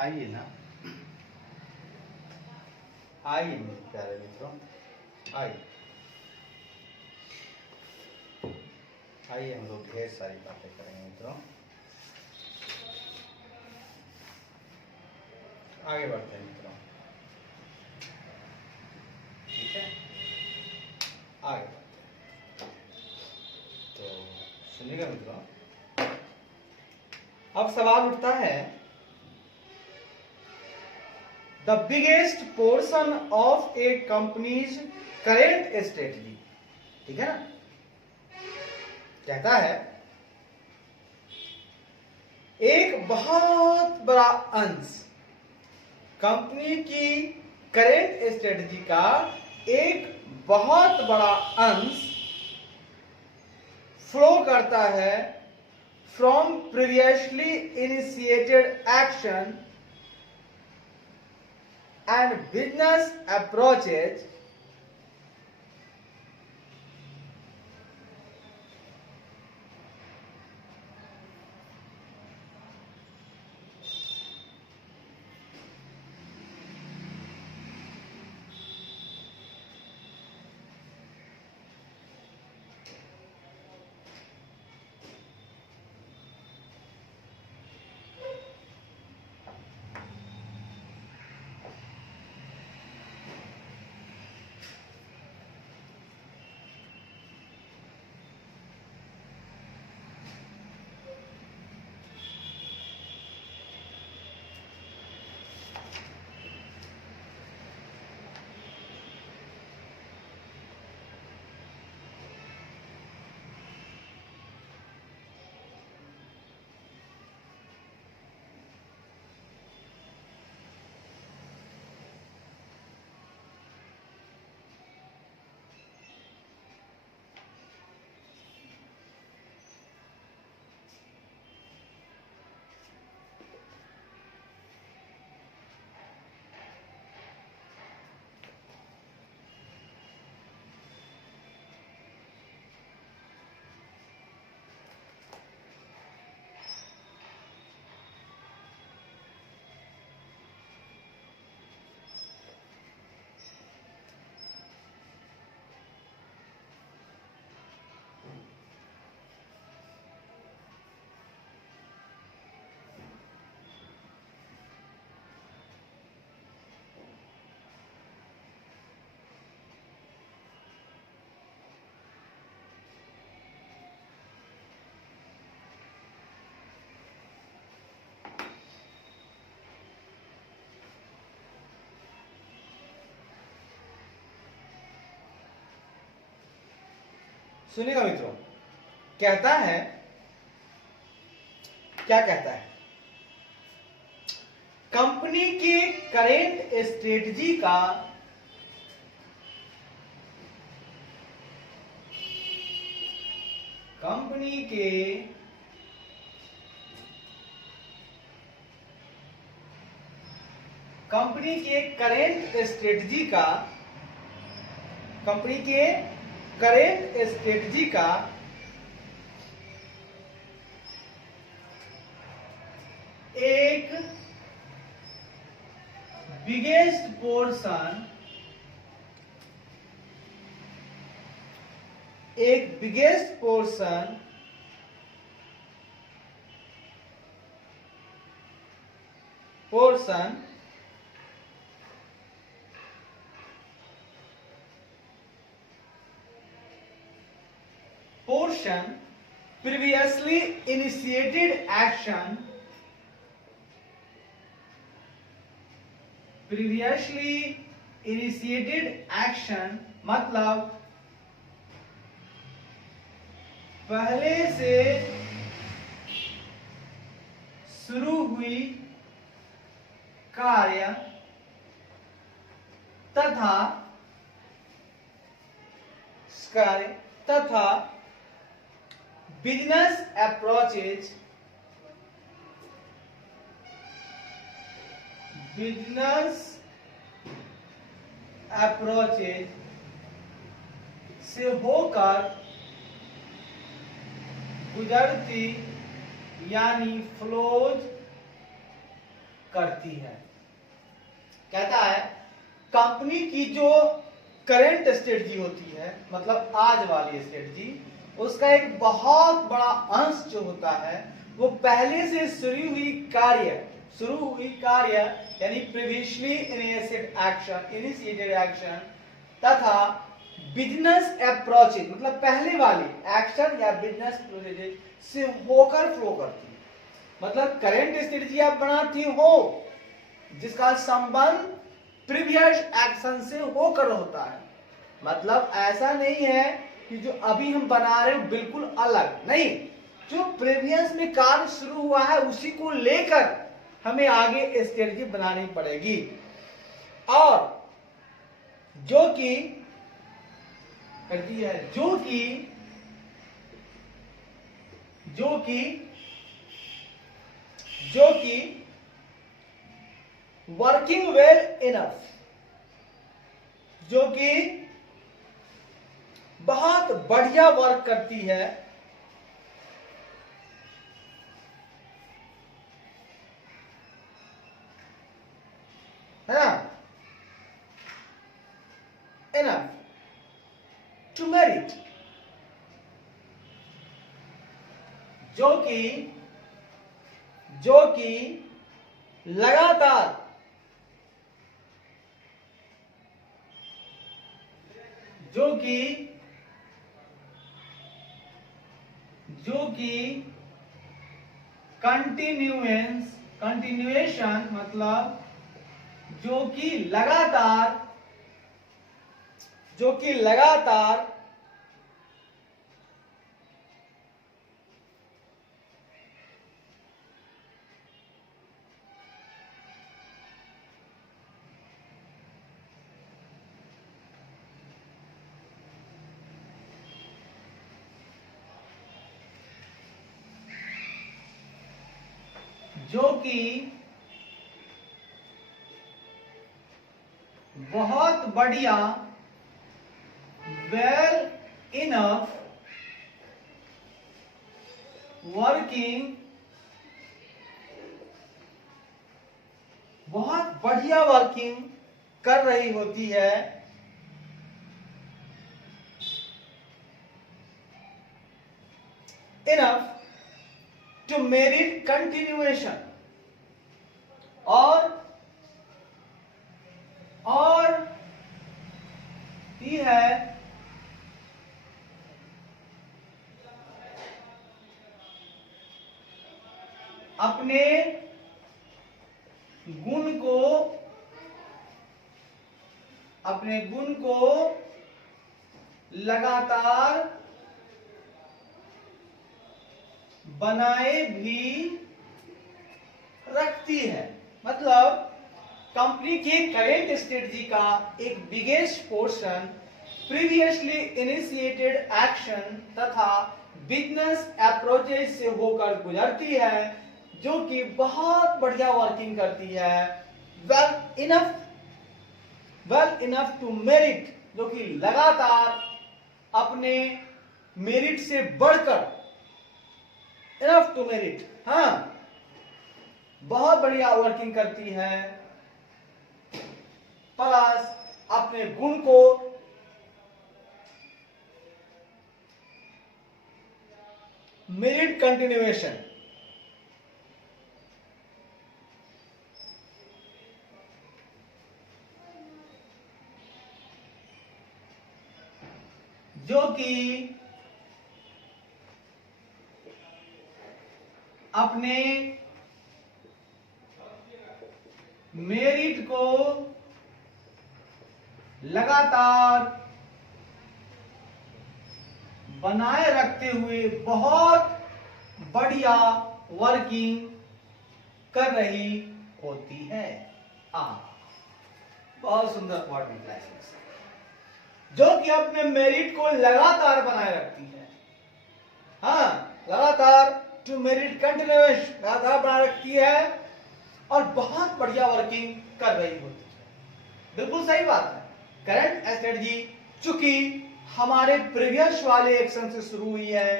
आइए ना, आइए मेरे प्यारे मित्रों, आइए आइए, हम लोग ढेर सारी बातें करेंगे मित्रों। आगे बढ़ते हैं मित्रों, ठीक है, आगे बढ़ते हैं। तो सुनिएगा मित्रों, अब सवाल उठता है, the biggest portion of A companies current strategy, ठीक है ना। कहता है एक बहुत बड़ा अंश कंपनी की करेंट स्ट्रेटजी का, एक बहुत बड़ा अंश फ्लो करता है from previously initiated action and business approaches सुनिएगा मित्रों, कहता है, क्या कहता है, कंपनी के करेंट स्ट्रेटजी का कंपनी के करेंट स्ट्रेटजी का, कंपनी के करेंट स्ट्रेटजी का एक biggest portion, previously initiated action, मतलब पहले से शुरू हुई कार्य तथा बिजनेस अप्रोचेज से होकर गुजरती, यानी फ्लोज करती है। कहता है कंपनी की जो करंट स्ट्रेटजी होती है, मतलब आज वाली स्ट्रेटजी, उसका एक बहुत बड़ा अंश जो होता है वो पहले से शुरू हुई कार्य यानी प्रीवियसली इनिशिएटेड एक्शन तथा बिजनेस अप्रोचेज, मतलब पहले वाली एक्शन या बिजनेस प्रोसेस से होकर फ्लो करती है। मतलब करंट स्ट्रेटजी आप बनाती हो जिसका संबंध प्रीवियस एक्शन से होकर होता है। मतलब ऐसा नहीं है कि जो अभी हम बना रहे हो बिल्कुल अलग, नहीं, जो प्रीवियस में कार्य शुरू हुआ है उसी को लेकर हमें आगे स्ट्रेटजी बनानी पड़ेगी, और जो कि करती है, जो कि वर्किंग वेल इनफ, जो कि बहुत बढ़िया वर्क करती है, है ना, इनफ टू मेरिट, जो कि लगातार कंटिन्यूएशन, मतलब जो कि लगातार बहुत बढ़िया वेल इनफ वर्किंग, बहुत बढ़िया वर्किंग कर रही होती है, इनफ टू मेरिट कंटिन्यूएशन, और ही है अपने गुण को लगातार बनाए भी रखती है। मतलब कंपनी के करेंट स्ट्रेटजी का एक biggest portion previously initiated action तथा बिजनेस अप्रोचेस से होकर गुजरती है, जो कि बहुत बढ़िया वर्किंग करती है, वेल इनफ टू मेरिट, जो कि लगातार अपने मेरिट से बढ़कर, इनफ टू मेरिट, हाँ, बहुत बढ़िया वर्किंग करती है, प्लस अपने गुण को मेरिट कंटिन्यूएशन, जो कि अपने मेरिट को लगातार बनाए रखते हुए बहुत बढ़िया वर्किंग कर रही होती है। बहुत सुंदर वर्ड निकला है, जो कि अपने मेरिट को लगातार बनाए रखती है, हाँ, लगातार टू मेरिट कंटिन्यूएशन, लगातार बनाए रखती है और बहुत बढ़िया वर्किंग कर रही होती है। बिल्कुल सही बात है। करंट स्ट्रेटजी चूंकि हमारे प्रीवियस वाले एक्शन से शुरू हुई है,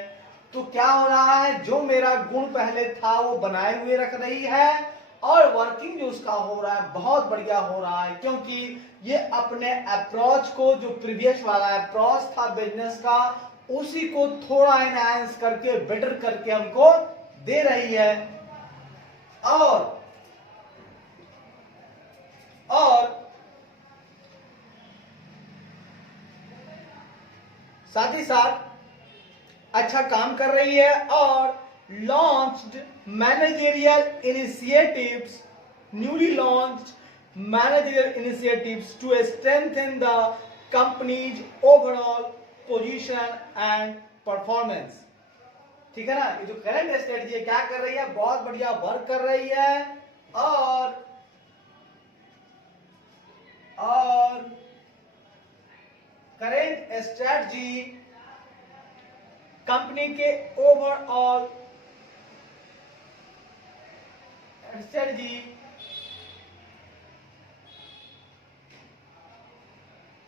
तो क्या हो रहा है, जो मेरा गुण पहले था वो बनाए हुए रख रही है और वर्किंग जो उसका हो रहा है बहुत बढ़िया हो रहा है, क्योंकि ये अपने अप्रोच को, जो प्रीवियस वाला अप्रोच था बिजनेस का, उसी को थोड़ा एनहांस करके बेटर करके हमको दे रही है। और साथ ही साथ अच्छा काम कर रही है। और launched managerial initiatives, newly launched managerial initiatives to strengthen the company's overall position and performance। ठीक है ना, ये जो करंट स्ट्रेटजी है क्या कर रही है, बहुत बढ़िया वर्क कर रही है। और करंट स्ट्रेटजी कंपनी के ओवरऑल स्ट्रेटजी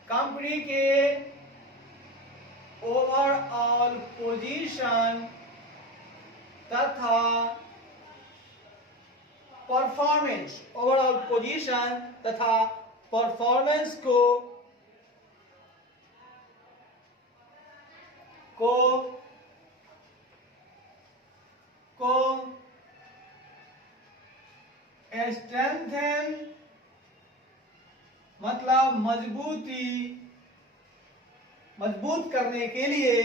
कंपनी के ओवरऑल पोजीशन तथा परफॉर्मेंस, ओवरऑल पोजीशन तथा परफॉर्मेंस को स्ट्रेंथन, मतलब मजबूत करने के लिए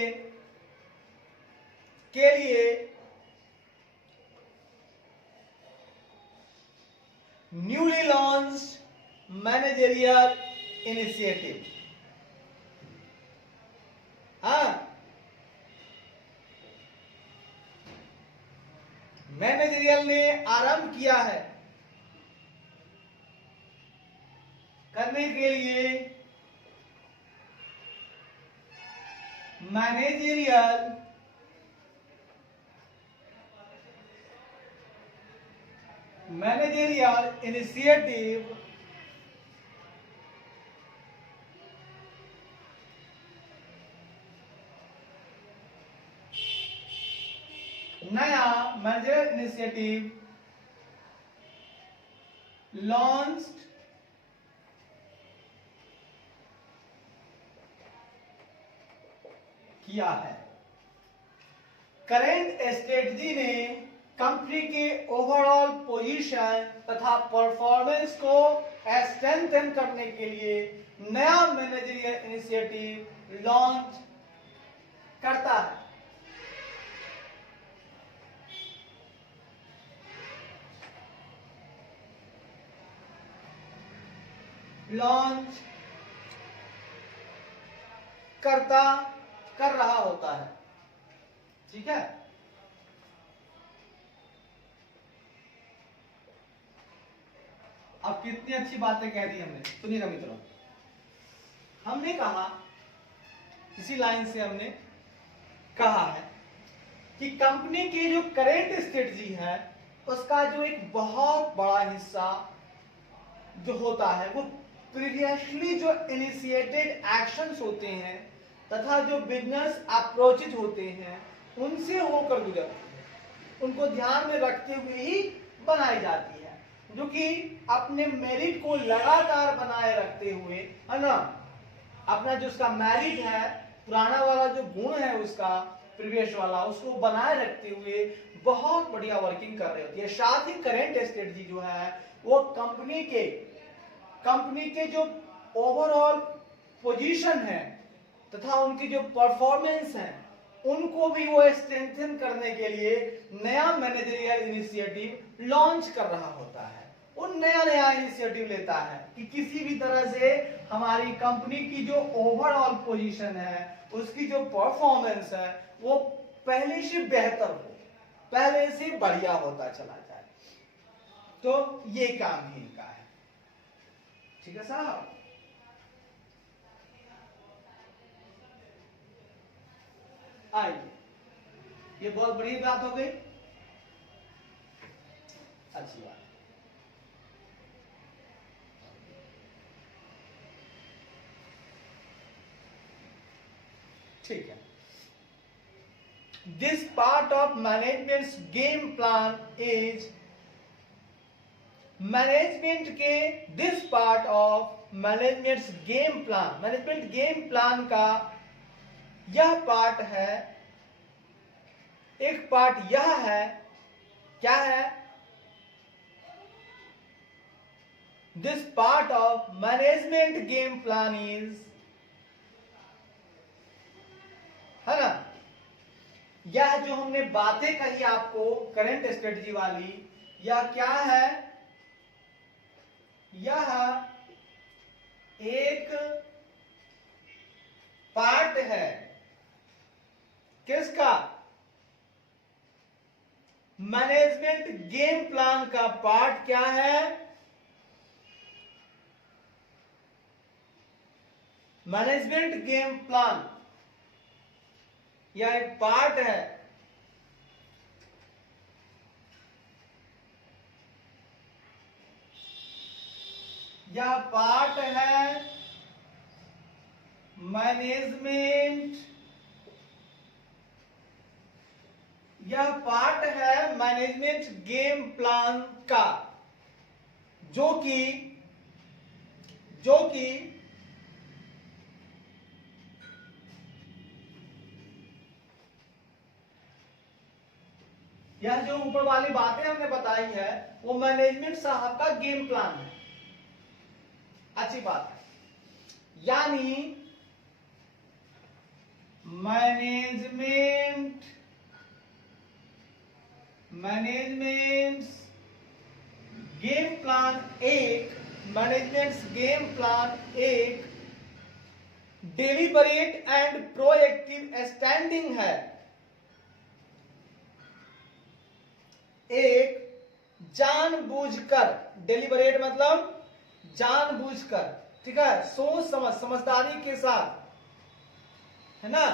newly launched managerial initiative. Managerial ने आरंभ किया है करने के लिए मैनेजरियल इनिशिएटिव नया मैनेजरियल इनिशिएटिव लॉन्च किया है। करंट स्ट्रेटजी ने कंपनी के ओवरऑल पोजीशन तथा परफॉर्मेंस को स्ट्रेंथन करने के लिए नया मैनेजरियल इनिशिएटिव लॉन्च करता है। लॉन्च कर रहा होता है। ठीक है, अब कितनी अच्छी बातें कह दी हमने, सुनिएगा मित्रों। हमने कहा, इसी लाइन से हमने कहा है कि कंपनी की जो करेंट स्ट्रेटजी है उसका जो एक बहुत बड़ा हिस्सा जो होता है वो प्रीवियसली जो इनिशिएटेड एक्शंस होते हैं तथा जो बिजनेस अप्रोचेज होते हैं उनसे होकर गुजरती है, उनको ध्यान में रखते हुए ही बनाई जाती है, जो कि अपने मेरिट को लगातार बनाए रखते हुए, है ना, अपना जो उसका मेरिट है, पुराना वाला जो गुण है उसका, प्रीवियस वाला, उसको बनाए रखते हुए बहुत बढ़िया वर्किंग कर रही होती है। साथ ही करेंट स्ट्रेटजी जो है वो कंपनी के जो ओवरऑल पोजीशन है तथा उनकी जो परफॉर्मेंस है उनको भी वो स्ट्रेंथन करने के लिए नया मैनेजरियल इनिशिएटिव लॉन्च कर रहा होता है। वो नया इनिशिएटिव लेता है कि किसी भी तरह से हमारी कंपनी की जो ओवरऑल पोजीशन है, उसकी जो परफॉर्मेंस है वो पहले से बेहतर हो, पहले से बढ़िया होता चला जाए। तो ये काम ही इनका है। ठीक है साहब, आइए, ये बहुत बड़ी बात हो गई, अच्छी बात। ठीक है, this part of managements game plan is management के this part of managements game plan, management game plan का यह पार्ट है, एक पार्ट यह है, क्या है, this part of management game plan is, है ना, यह जो हमने बातें कही आपको करंट स्ट्रेटजी वाली, यह क्या है, यह एक पार्ट है, किसका, मैनेजमेंट गेम प्लान का पार्ट क्या है, मैनेजमेंट गेम प्लान, यह एक पार्ट है, यह पार्ट है मैनेजमेंट, यह पार्ट है मैनेजमेंट गेम प्लान का, जो कि यह जो ऊपर वाली बातें हमने बताई है वो मैनेजमेंट साहब का गेम प्लान है। अच्छी बात है, यानी मैनेजमेंट गेम प्लान एक, मैनेजमेंट गेम प्लान एक डेलिबरेट एंड प्रोएक्टिव स्टैंडिंग है, एक जानबूझकर, डेलिबरेट मतलब जानबूझकर, ठीक है, सोच समझ, समझदारी के साथ, है ना,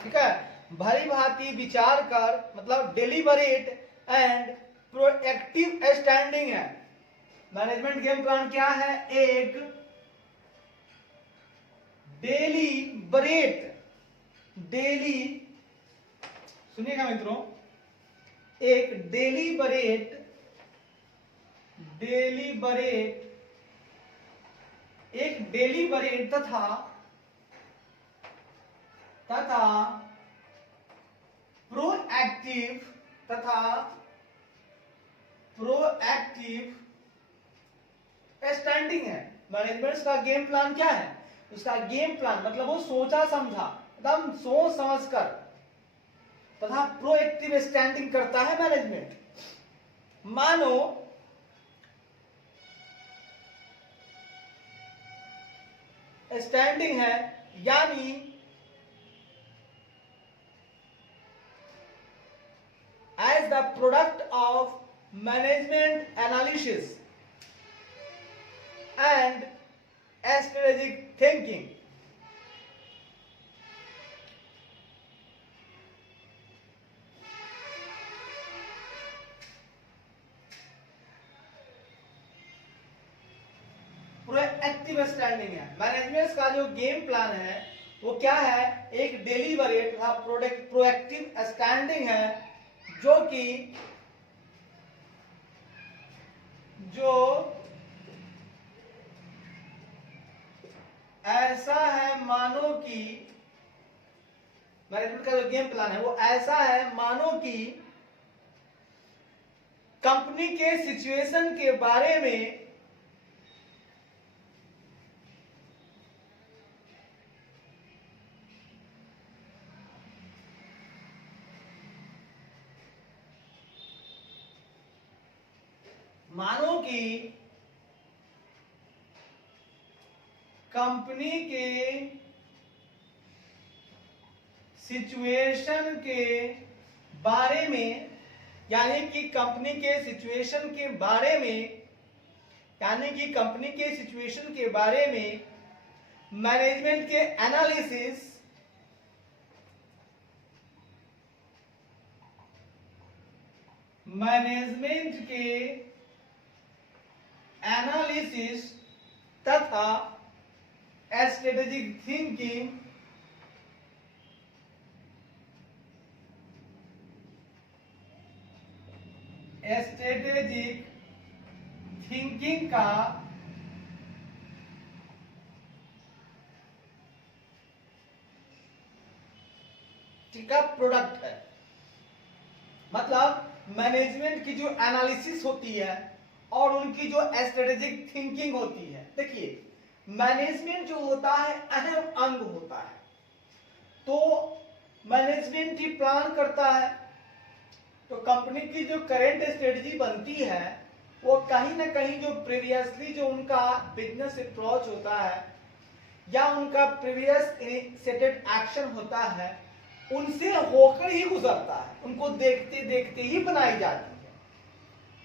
ठीक है, भली भांति विचार कर, मतलब डेलिबरेट एंड प्रोएक्टिव स्टैंडिंग है। मैनेजमेंट गेम प्लान क्या है, एक सुनिएगा मित्रों, एक डेलिबरेट तथा प्रोएक्टिव स्टैंडिंग है। मैनेजमेंट का गेम प्लान क्या है, उसका गेम प्लान मतलब वो सोचा समझा, एकदम सोच समझ कर तथा प्रोएक्टिव स्टैंडिंग करता है मैनेजमेंट। मानो स्टैंडिंग है, यानी as the product of management analysis and strategic thinking, proactive standing है। मैनेजमेंट का जो गेम प्लान है वो क्या है, एक डेलिबरेट तथा प्रोएक्टिव स्टैंडिंग है, जो ऐसा है मानो कि, मैनेजमेंट का जो गेम प्लान है वो ऐसा है मानो कि कंपनी के सिचुएशन के बारे में मानो कि कंपनी के सिचुएशन के बारे में, यानी कि कंपनी के सिचुएशन के बारे में, यानी कि कंपनी के सिचुएशन के बारे में मैनेजमेंट के एनालिसिस तथा स्ट्रेटेजिक थिंकिंग का प्रोडक्ट है। मतलब मैनेजमेंट की जो एनालिसिस होती है और उनकी जो स्ट्रेटेजिक थिंकिंग होती है। देखिए, मैनेजमेंट जो होता है अहम अंग होता है, तो मैनेजमेंट ही प्लान करता है। तो कंपनी की जो करेंट स्ट्रेटजी बनती है वो कहीं ना कहीं जो प्रीवियसली जो उनका बिजनेस अप्रोच होता है या उनका प्रीवियस इनिशिएटेड एक्शन होता है उनसे होकर ही गुजरता है, उनको देखते देखते ही बनाई जाती है,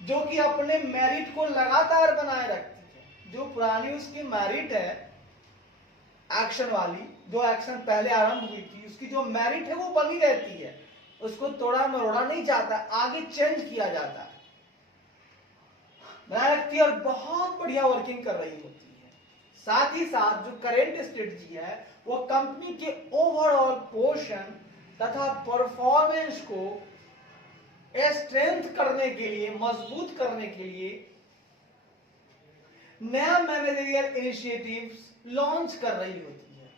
जो कि अपने मेरिट को लगातार बनाए रखती है। जो पुरानी उसकी मेरिट है एक्शन वाली, जो एक्शन पहले आरंभ हुई थी, उसकी जो मेरिट है वो बनी रहती है, उसको तोड़ा मरोड़ा नहीं जाता, आगे चेंज किया जाता है, बनाए रखती है और बहुत बढ़िया वर्किंग कर रही होती है। साथ ही साथ जो करेंट स्ट्रेटजी है वो कंपनी के ओवरऑल पोर्शन तथा परफॉर्मेंस को स्ट्रेंथ करने के लिए, मजबूत करने के लिए नया मैनेजरियल इनिशिएटिव्स लॉन्च कर रही होती है।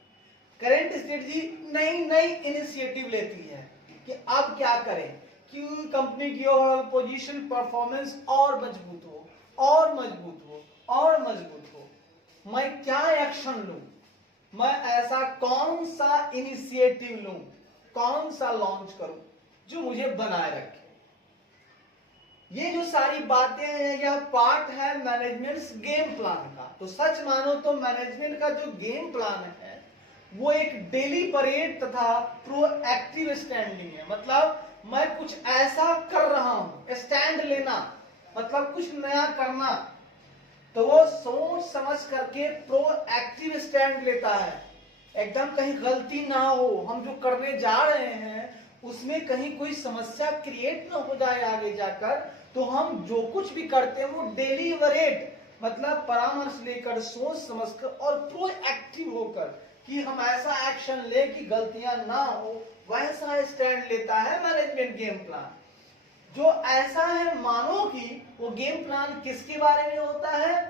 करेंट स्ट्रेटजी नई नई इनिशिएटिव लेती है कि अब क्या करें कि कंपनी की ओवरऑल पोजीशन, परफॉर्मेंस और मजबूत हो और मजबूत हो और मजबूत हो। मैं क्या एक्शन लूं, मैं ऐसा कौन सा इनिशिएटिव लूं, कौन सा लॉन्च करूं जो मुझे बनाए रखे। ये जो सारी बातें हैं यह पार्ट है मैनेजमेंट गेम प्लान का। तो सच मानो तो मैनेजमेंट का जो गेम प्लान है वो एक डेलीबरेट तथा प्रोएक्टिव स्टैंडिंग है। मतलब मैं कुछ ऐसा कर रहा हूं, स्टैंड लेना मतलब कुछ नया करना, तो वो सोच समझ करके प्रोएक्टिव स्टैंड लेता है। एकदम कहीं गलती ना हो, हम जो करने जा रहे हैं उसमें कहीं कोई समस्या क्रिएट ना हो जाए आगे जाकर, तो हम जो कुछ भी करते हैं वो डेलीबरेट मतलब परामर्श लेकर, सोच समझकर और प्रोएक्टिव होकर कि हम ऐसा एक्शन ले कि गलतियां ना हो, वैसा स्टैंड लेता है मैनेजमेंट गेम प्लान। जो ऐसा है मानो कि वो गेम प्लान किसके बारे में होता है,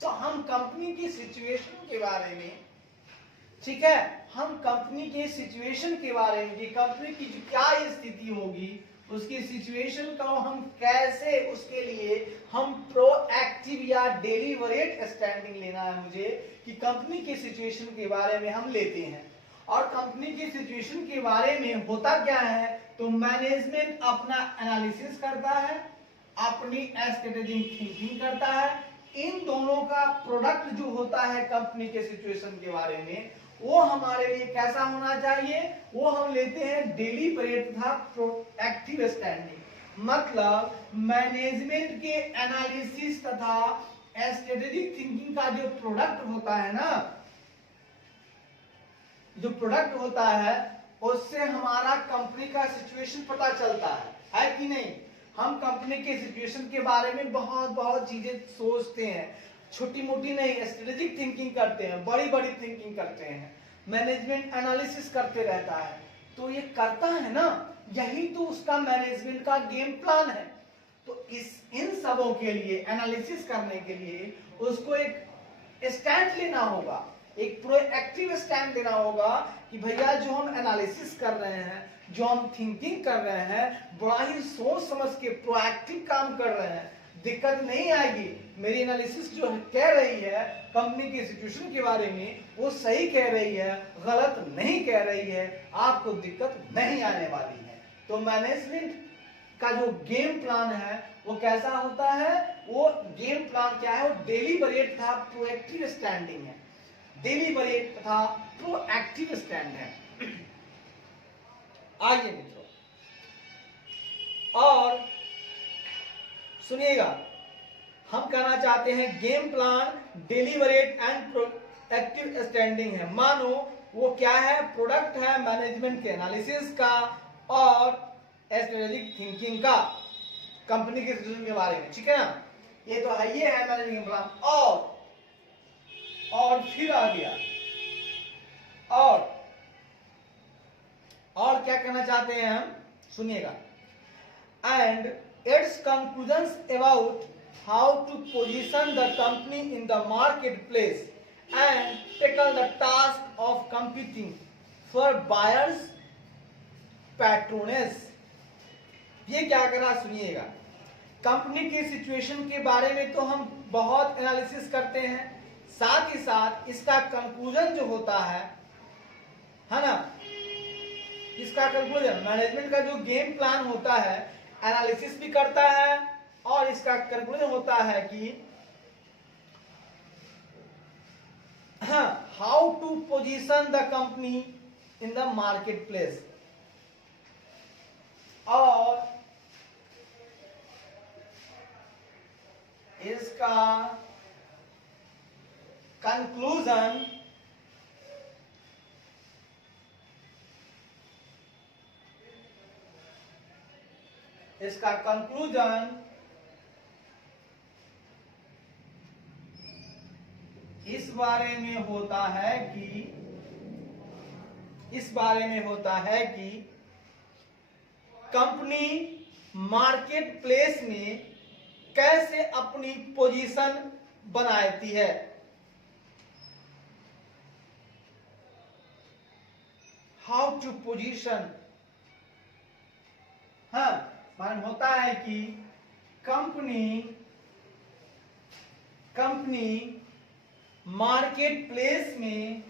तो हम कंपनी की सिचुएशन के बारे में, ठीक है, हम कंपनी के सिचुएशन के बारे में कि कंपनी की जो क्या स्थिति होगी, उसकी सिचुएशन का हम कैसे, उसके लिए हम प्रोएक्टिव या डेलीबरेट स्टैंडिंग लेना है मुझे कि कंपनी की सिचुएशन के बारे में हम लेते हैं। और कंपनी की सिचुएशन के बारे में होता क्या है, तो मैनेजमेंट अपना एनालिसिस करता है, अपनी स्ट्रेटेजिक थिंकिंग करता है। इन दोनों का प्रोडक्ट जो होता है कंपनी के सिचुएशन के बारे में, वो हमारे लिए कैसा होना चाहिए, वो हम लेते हैं डेलीबरेट तथा प्रोएक्टिव स्टैंडिंग। मतलब मैनेजमेंट के एनालिसिस तथा स्ट्रेटेजिक थिंकिंग का जो प्रोडक्ट होता है ना, जो प्रोडक्ट होता है उससे हमारा कंपनी का सिचुएशन पता चलता है कि नहीं। हम कंपनी के सिचुएशन के बारे में बहुत बहुत चीजें सोचते हैं, छोटी मोटी नहीं, स्ट्रेटेजिक थिंकिंग करते हैं, बड़ी बड़ी थिंकिंग करते हैं, मैनेजमेंट एनालिसिस करते रहता है। तो ये करता है ना, यही तो उसका मैनेजमेंट का गेम प्लान है। तो इन सबों के लिए एनालिसिस करने के लिए उसको एक स्टैंड लेना होगा, एक प्रोएक्टिव स्टैंड लेना होगा कि भैया जो हम एनालिसिस कर रहे हैं, जो हम थिंकिंग कर रहे हैं, बड़ा ही सोच समझ के प्रोएक्टिव काम कर रहे हैं, दिक्कत नहीं आएगी। मेरी एनालिसिस जो कह रही है कंपनी की सिचुएशन के बारे में, वो सही कह रही है, गलत नहीं कह रही है, आपको दिक्कत नहीं आने वाली है। तो मैनेजमेंट का जो गेम प्लान है वो कैसा होता है, वो गेम प्लान क्या है, वो डेलीबरेट तथा प्रोएक्टिव स्टैंडिंग है, डेलीबरेट तथा प्रोएक्टिव स्टैंड है। आइए मित्रों, और सुनिएगा, हम कहना चाहते हैं game plan deliberate and proactive standing है। मानो वो क्या है, प्रोडक्ट है मैनेजमेंट के एनालिसिस का और स्ट्रेटेजिक थिंकिंग का, कंपनी के सिचुएशन के बारे में, ठीक है ना। ये तो है, ये है मैनेजमेंट प्लान। और फिर आ गया, और क्या कहना चाहते हैं हम, सुनिएगा, and it's conclusions about how to position the company in the marketplace and tackle the task of competing for buyers patronage। ये क्या करा, सुनिएगा, कंपनी की सिचुएशन के बारे में तो हम बहुत एनालिसिस करते हैं, साथ ही साथ इसका कंक्लूजन जो होता है ना, इसका कंक्लूजन मैनेजमेंट का जो गेम प्लान होता है एनालिसिस भी करता है, और इसका कंक्लूजन होता है कि how to position the company in the market place. और इसका कंक्लूजन इस बारे में होता है कि कंपनी मार्केट प्लेस में कैसे अपनी पोजीशन बनाती है। हाउ टू पोजीशन, मालूम होता है कि कंपनी मार्केट प्लेस में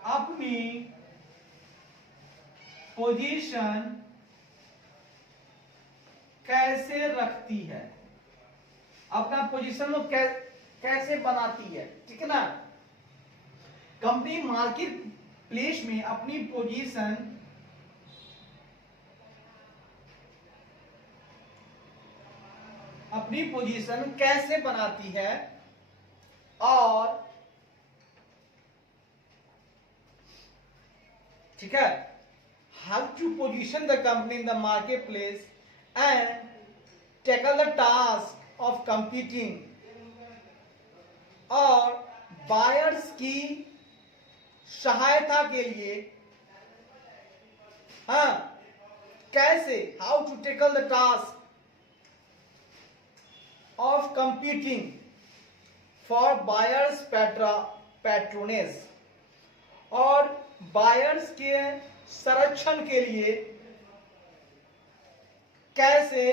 अपनी पोजीशन कैसे रखती है, अपना पोजीशन वो कैसे बनाती है, ठीक है ना। कंपनी मार्केट प्लेस में अपनी पोजीशन कैसे बनाती है, और ठीक है, how to position the company in the market place and tackle the task of competing, और बायर्स की सहायता के लिए कैसे, how to tackle the task of competing for buyers patronage, और बायर्स के संरक्षण के लिए कैसे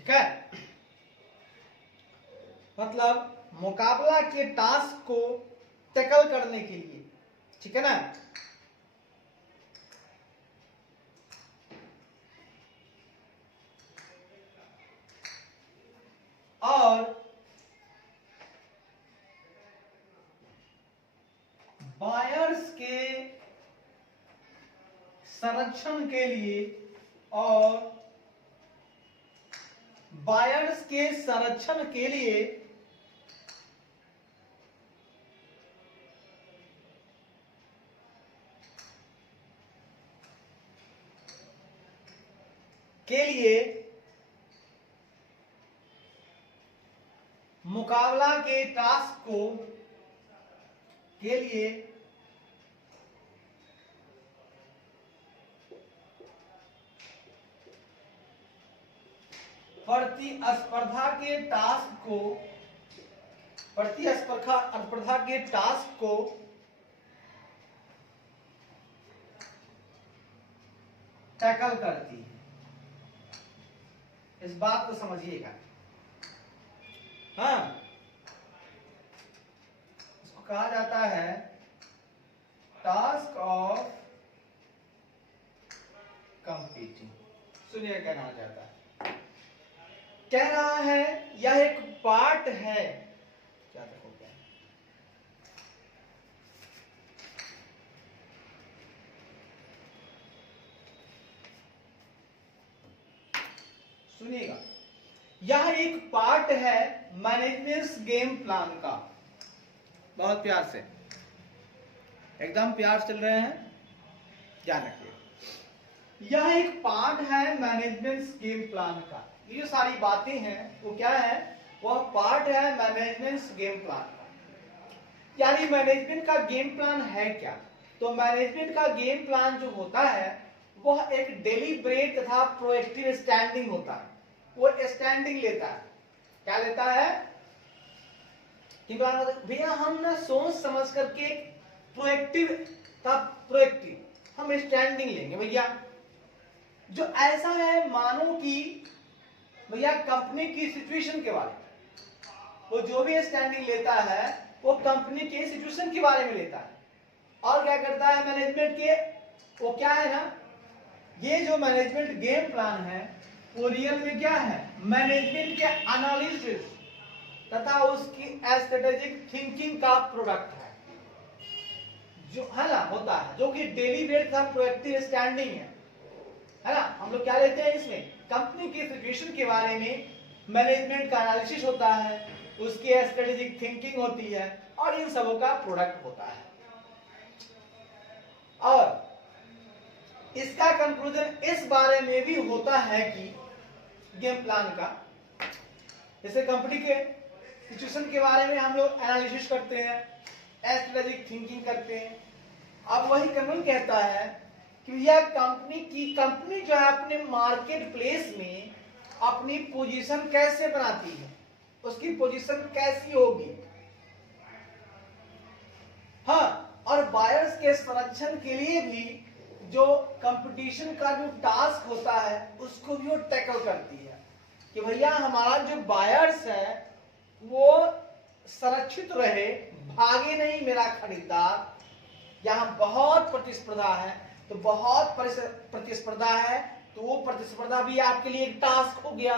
ठीक है, मतलब मुकाबला के टास्क को टैकल करने के लिए, ठीक है ना। और बायर्स के संरक्षण के लिए, और बायर्स के संरक्षण के लिए मुकाबला के टास्क को के लिए प्रतिस्पर्धा के टास्क को टैकल करती है। इस बात को समझिएगा। हाँ, इसको कहा जाता है टास्क ऑफ कंपीटिंग। सुनिए क्या कहा जाता है, कह रहा है यह एक पार्ट है, क्या देखो क्या, सुनिएगा, यह एक पार्ट है मैनेजमेंट गेम प्लान का। बहुत प्यार से, एकदम प्यार चल रहे हैं, ध्यान रखिए। यह एक पार्ट है मैनेजमेंट गेम प्लान का। ये जो सारी बातें हैं वो क्या है, वह पार्ट है मैनेजमेंट गेम प्लान का। यानी मैनेजमेंट का गेम प्लान है क्या, तो मैनेजमेंट का गेम प्लान जो होता है वह एक डेलिब्रेट तथा प्रोएक्टिव स्टैंडिंग होता है। वो स्टैंडिंग लेता है, क्या लेता है कि भैया हम ना सोच समझ करके प्रोएक्टिव हम स्टैंडिंग लेंगे भैया। जो ऐसा है मानो कि भैया कंपनी की सिचुएशन के बारे में, वो जो भी स्टैंडिंग लेता है वो कंपनी के सिचुएशन के बारे में लेता है। और क्या करता है मैनेजमेंट के, वो क्या है ना, ये जो मैनेजमेंट गेम प्लान है वो रियल में क्या है, मैनेजमेंट के एनालिसिस तथा उसकी स्ट्रेटेजिक थिंकिंग का प्रोडक्ट है, जो है ना होता है, जो कि डेलिब्रेट था प्रोएक्टिव स्टैंडिंग है ना। हम लोग क्या लेते हैं इसमें, कंपनी की सिचुएशन के बारे में मैनेजमेंट का एनालिसिस होता है, उसकी स्ट्रेटेजिक थिंकिंग होती है, और इन सबों का प्रोडक्ट होता है। और इसका कंक्लूजन इस बारे में भी होता है कि गेम प्लान का, जैसे कंपनी के सिचुएशन के बारे में हम लोग एनालिसिस करते हैं, स्ट्रेटेजिक थिंकिंग करते हैं। अब वही कानून कहता है कि यह कंपनी जो है अपने मार्केट प्लेस में अपनी पोजीशन कैसे बनाती है, उसकी पोजीशन कैसी होगी। हाँ, और बायर्स के संरक्षण के लिए भी जो कंपटीशन का जो टास्क होता है उसको भी वो टैकल करती है कि भैया हमारा जो बायर्स है वो संरक्षित रहे, भागे नहीं मेरा खरीदार। यहाँ बहुत प्रतिस्पर्धा है, तो बहुत प्रतिस्पर्धा है, तो वो प्रतिस्पर्धा भी आपके लिए एक टास्क हो गया।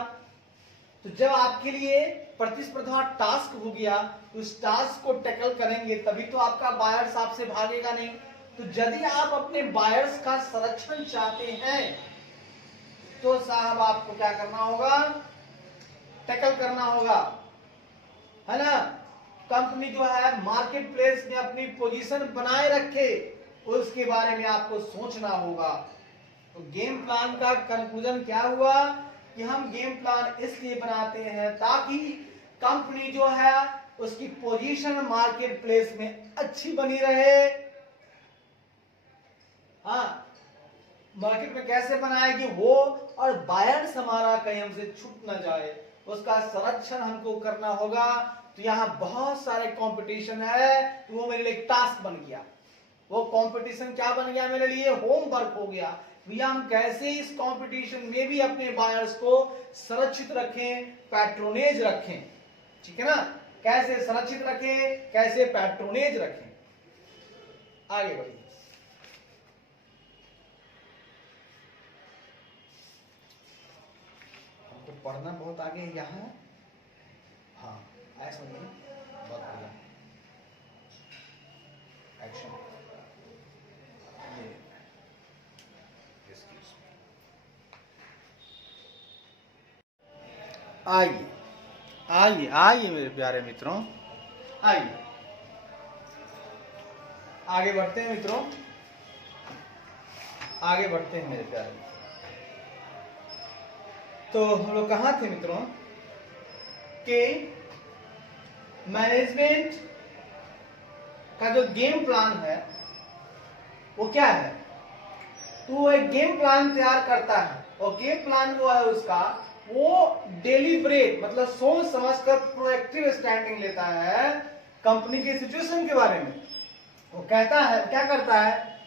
तो जब आपके लिए प्रतिस्पर्धा टास्क हो गया, तो उस टास्क को टैकल करेंगे तभी तो आपका बायर्स आपसे भागेगा नहीं। तो यदि आप अपने बायर्स का संरक्षण चाहते हैं तो साहब आपको क्या करना होगा, टैकल करना होगा, है ना। कंपनी जो है मार्केट प्लेस में अपनी पोजीशन बनाए रखे, उसके बारे में आपको सोचना होगा। तो गेम प्लान का कंक्लूजन क्या हुआ कि हम गेम प्लान इसलिए बनाते हैं ताकि कंपनी जो है उसकी पोजीशन मार्केट प्लेस में अच्छी बनी रहे। हाँ, मार्केट में कैसे बनाएगी वो, और बायर्स हमारा कहीं हमसे छूट ना जाए, उसका संरक्षण हमको करना होगा। तो यहाँ बहुत सारे कंपटीशन है, तो वो मेरे लिए टास्क बन गया। वो कंपटीशन क्या बन गया मेरे लिए, होमवर्क हो गया भैया हम कैसे इस कंपटीशन में भी अपने बायर्स को सुरक्षित रखें, पैट्रोनेज रखें, ठीक है ना, कैसे सुरक्षित रखें, कैसे पैट्रोनेज रखें। आगे बढ़िए। हमको पढ़ना बहुत आगे यहाँ, हाँ ऐसा समझिए, बहुत बढ़िया। एक्शन। आइए आइए आइए मेरे प्यारे मित्रों, आइए आगे बढ़ते हैं मित्रों, आगे बढ़ते हैं मेरे प्यारे मित्रों। तो हम लोग कहाँ थे मित्रों कि मैनेजमेंट का जो गेम प्लान है वो क्या है, तो वो एक गेम प्लान तैयार करता है, और गेम प्लान वो है उसका, वो डेलिब्रेट मतलब सोच समझकर प्रोएक्टिव स्टैंडिंग लेता है कंपनी के सिचुएशन के बारे में। वो कहता है, क्या करता है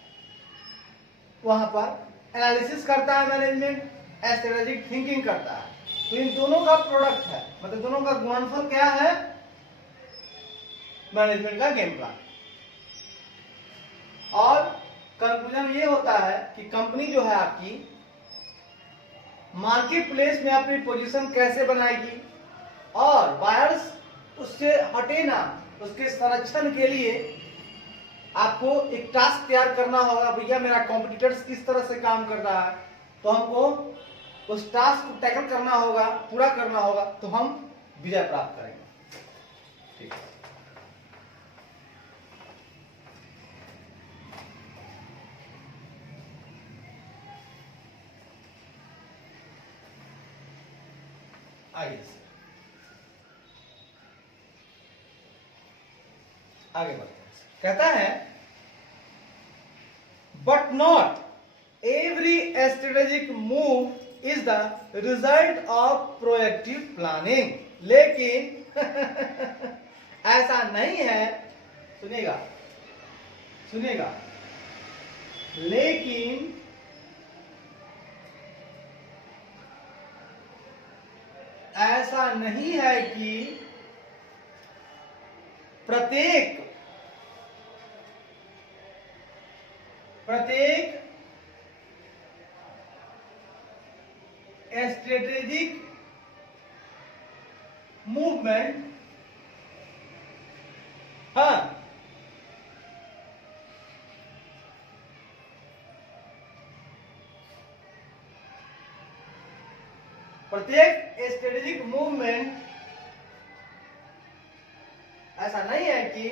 वहां पर, एनालिसिस करता है मैनेजमेंट, स्ट्रेटेजिक थिंकिंग करता है। तो इन दोनों का प्रोडक्ट है, मतलब दोनों का गुणनफल क्या है, मैनेजमेंट का गेम प्लान। और कंक्लूजन ये होता है कि कंपनी जो है आपकी मार्केट प्लेस में अपनी पोजीशन कैसे बनाएगी, और बायर्स उससे हटे ना, उसके संरक्षण के लिए आपको एक टास्क तैयार करना होगा। भैया मेरा कॉम्पिटिटर्स किस तरह से काम कर रहा है, तो हमको उस टास्क को टैकल करना होगा, पूरा करना होगा, तो हम विजय प्राप्त करेंगे। ठीक है, आइए आगे बढ़ते हैं। कहता है but not every strategic move is the result of proactive planning, लेकिन ऐसा नहीं है, सुनिएगा सुनिएगा, लेकिन ऐसा नहीं है कि प्रत्येक स्ट्रेटेजिक मूवमेंट, हाँ, प्रत्येक स्ट्रेटेजिक मूवमेंट ऐसा नहीं है कि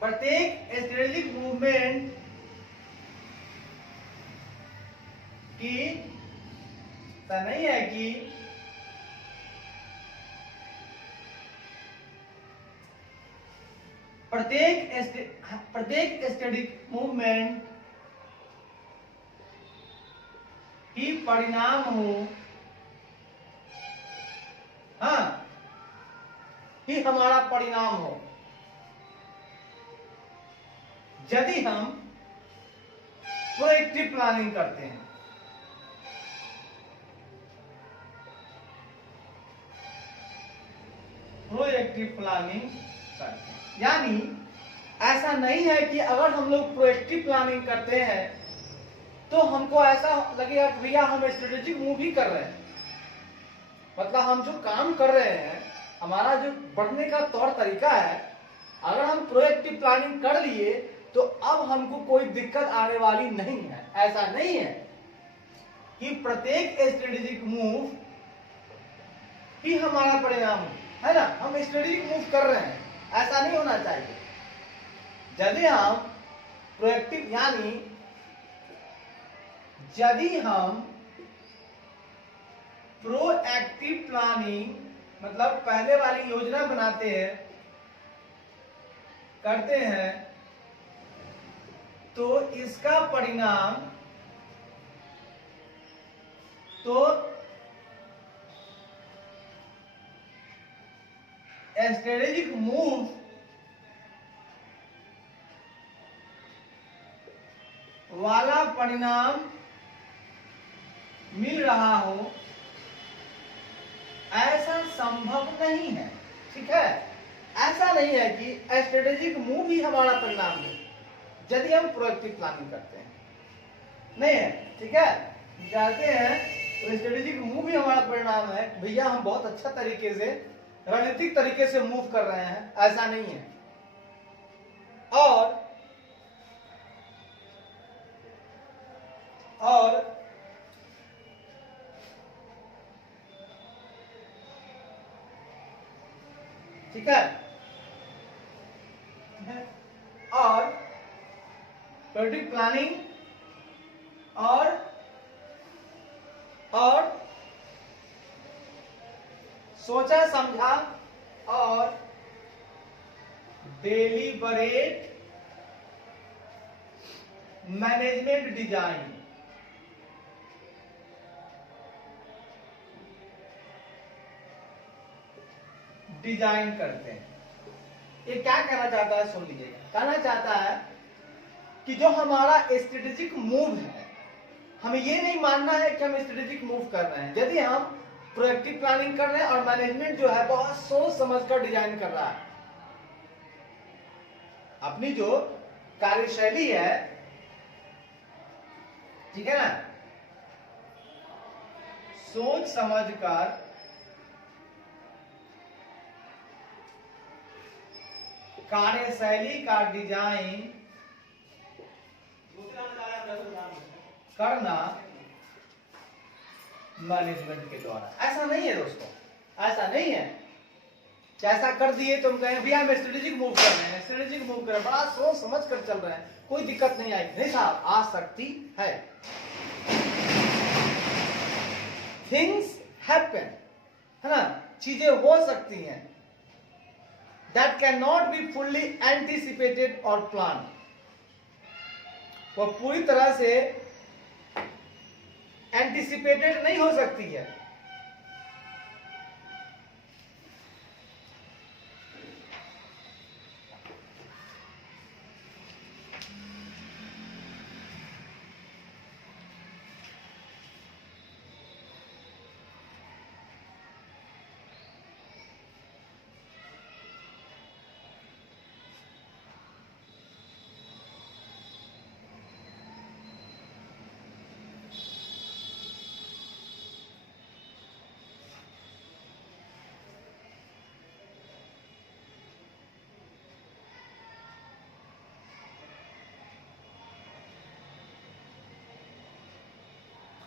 प्रत्येक स्ट्रेटेजिक मूवमेंट की ऐसा नहीं है कि प्रत्येक स्ट्रेटेजिक मूवमेंट ही परिणाम हो, हाँ, ही हमारा परिणाम हो, यदि हम प्रोएक्टिव प्लानिंग करते हैं। प्रोएक्टिव प्लानिंग करते हैं, यानी ऐसा नहीं है कि अगर हम लोग प्रोएक्टिव प्लानिंग करते हैं तो हमको ऐसा लगेगा कि भैया हम स्ट्रेटेजिक मूव ही कर रहे हैं, मतलब हम जो काम कर रहे हैं, हमारा जो बढ़ने का तौर तरीका है, अगर हम प्रोएक्टिव प्लानिंग कर लिए तो अब हमको कोई दिक्कत आने वाली नहीं है। ऐसा नहीं है कि प्रत्येक स्ट्रेटेजिक मूव ही हमारा परिणाम है ना, हम स्ट्रेटेजिक मूव कर रहे हैं, ऐसा नहीं होना चाहिए। यदि हम प्रोएक्टिव, यानी यदि हम प्रोएक्टिव प्लानिंग मतलब पहले वाली योजना बनाते हैं, करते हैं तो इसका परिणाम तो स्ट्रेटेजिक मूव वाला परिणाम मिल रहा हो ऐसा संभव नहीं है। ठीक है, ऐसा नहीं है कि स्ट्रेटेजिक मूव ही हमारा परिणाम है यदि हम प्रोएक्टिव प्लानिंग करते हैं, नहीं है। ठीक है, कहते हैं तो स्ट्रेटेजिक मूव ही हमारा परिणाम है, भैया हम बहुत अच्छा तरीके से रणनीतिक तरीके से मूव कर रहे हैं, ऐसा नहीं है। और ठीक है, और प्रोडक्टिव प्लानिंग और सोचा समझा और डेलिबरेट मैनेजमेंट डिजाइन करते हैं। ये क्या कहना चाहता है, सुन लीजिएगा। कहना चाहता है कि जो हमारा स्ट्रेटेजिक मूव है, हमें ये नहीं मानना है कि हम स्ट्रेटेजिक मूव कर रहे हैं यदि हम प्रोएक्टिव प्लानिंग कर रहे हैं और मैनेजमेंट जो है बहुत सोच समझकर डिजाइन कर रहा है। अपनी जो कार्यशैली है, ठीक है ना, सोच समझकर कार्यशैली का डिजाइन करना मैनेजमेंट के द्वारा। ऐसा नहीं है दोस्तों, ऐसा नहीं है कि ऐसा कर दिए तो हम कहें भैया हम स्ट्रेटेजिक मूव कर रहे हैं, स्ट्रेटेजिक मूव कर रहे हैं, बड़ा सोच समझ कर चल रहे हैं, कोई दिक्कत नहीं आएगी। नहीं साहब, आ सकती है। थिंग्स हैपन, है ना, चीजें हो सकती हैं, that cannot be fully anticipated or planned, वो पूरी तरह से एंटिसिपेटेड नहीं हो सकती है।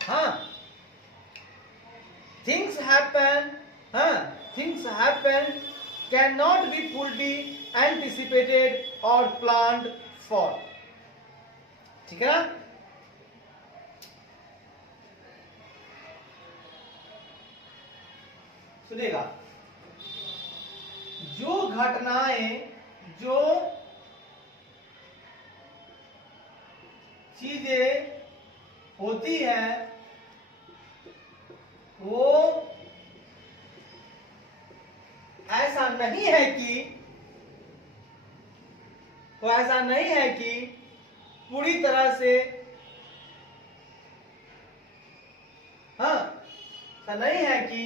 हाँ, things happen, हाँ, things happen cannot be fully anticipated or planned for। ठीक है ना? सुनिएगा, जो घटनाएं, जो चीजें होती हैं वो ऐसा नहीं है कि पूरी तरह से, हाँ, ऐसा नहीं है कि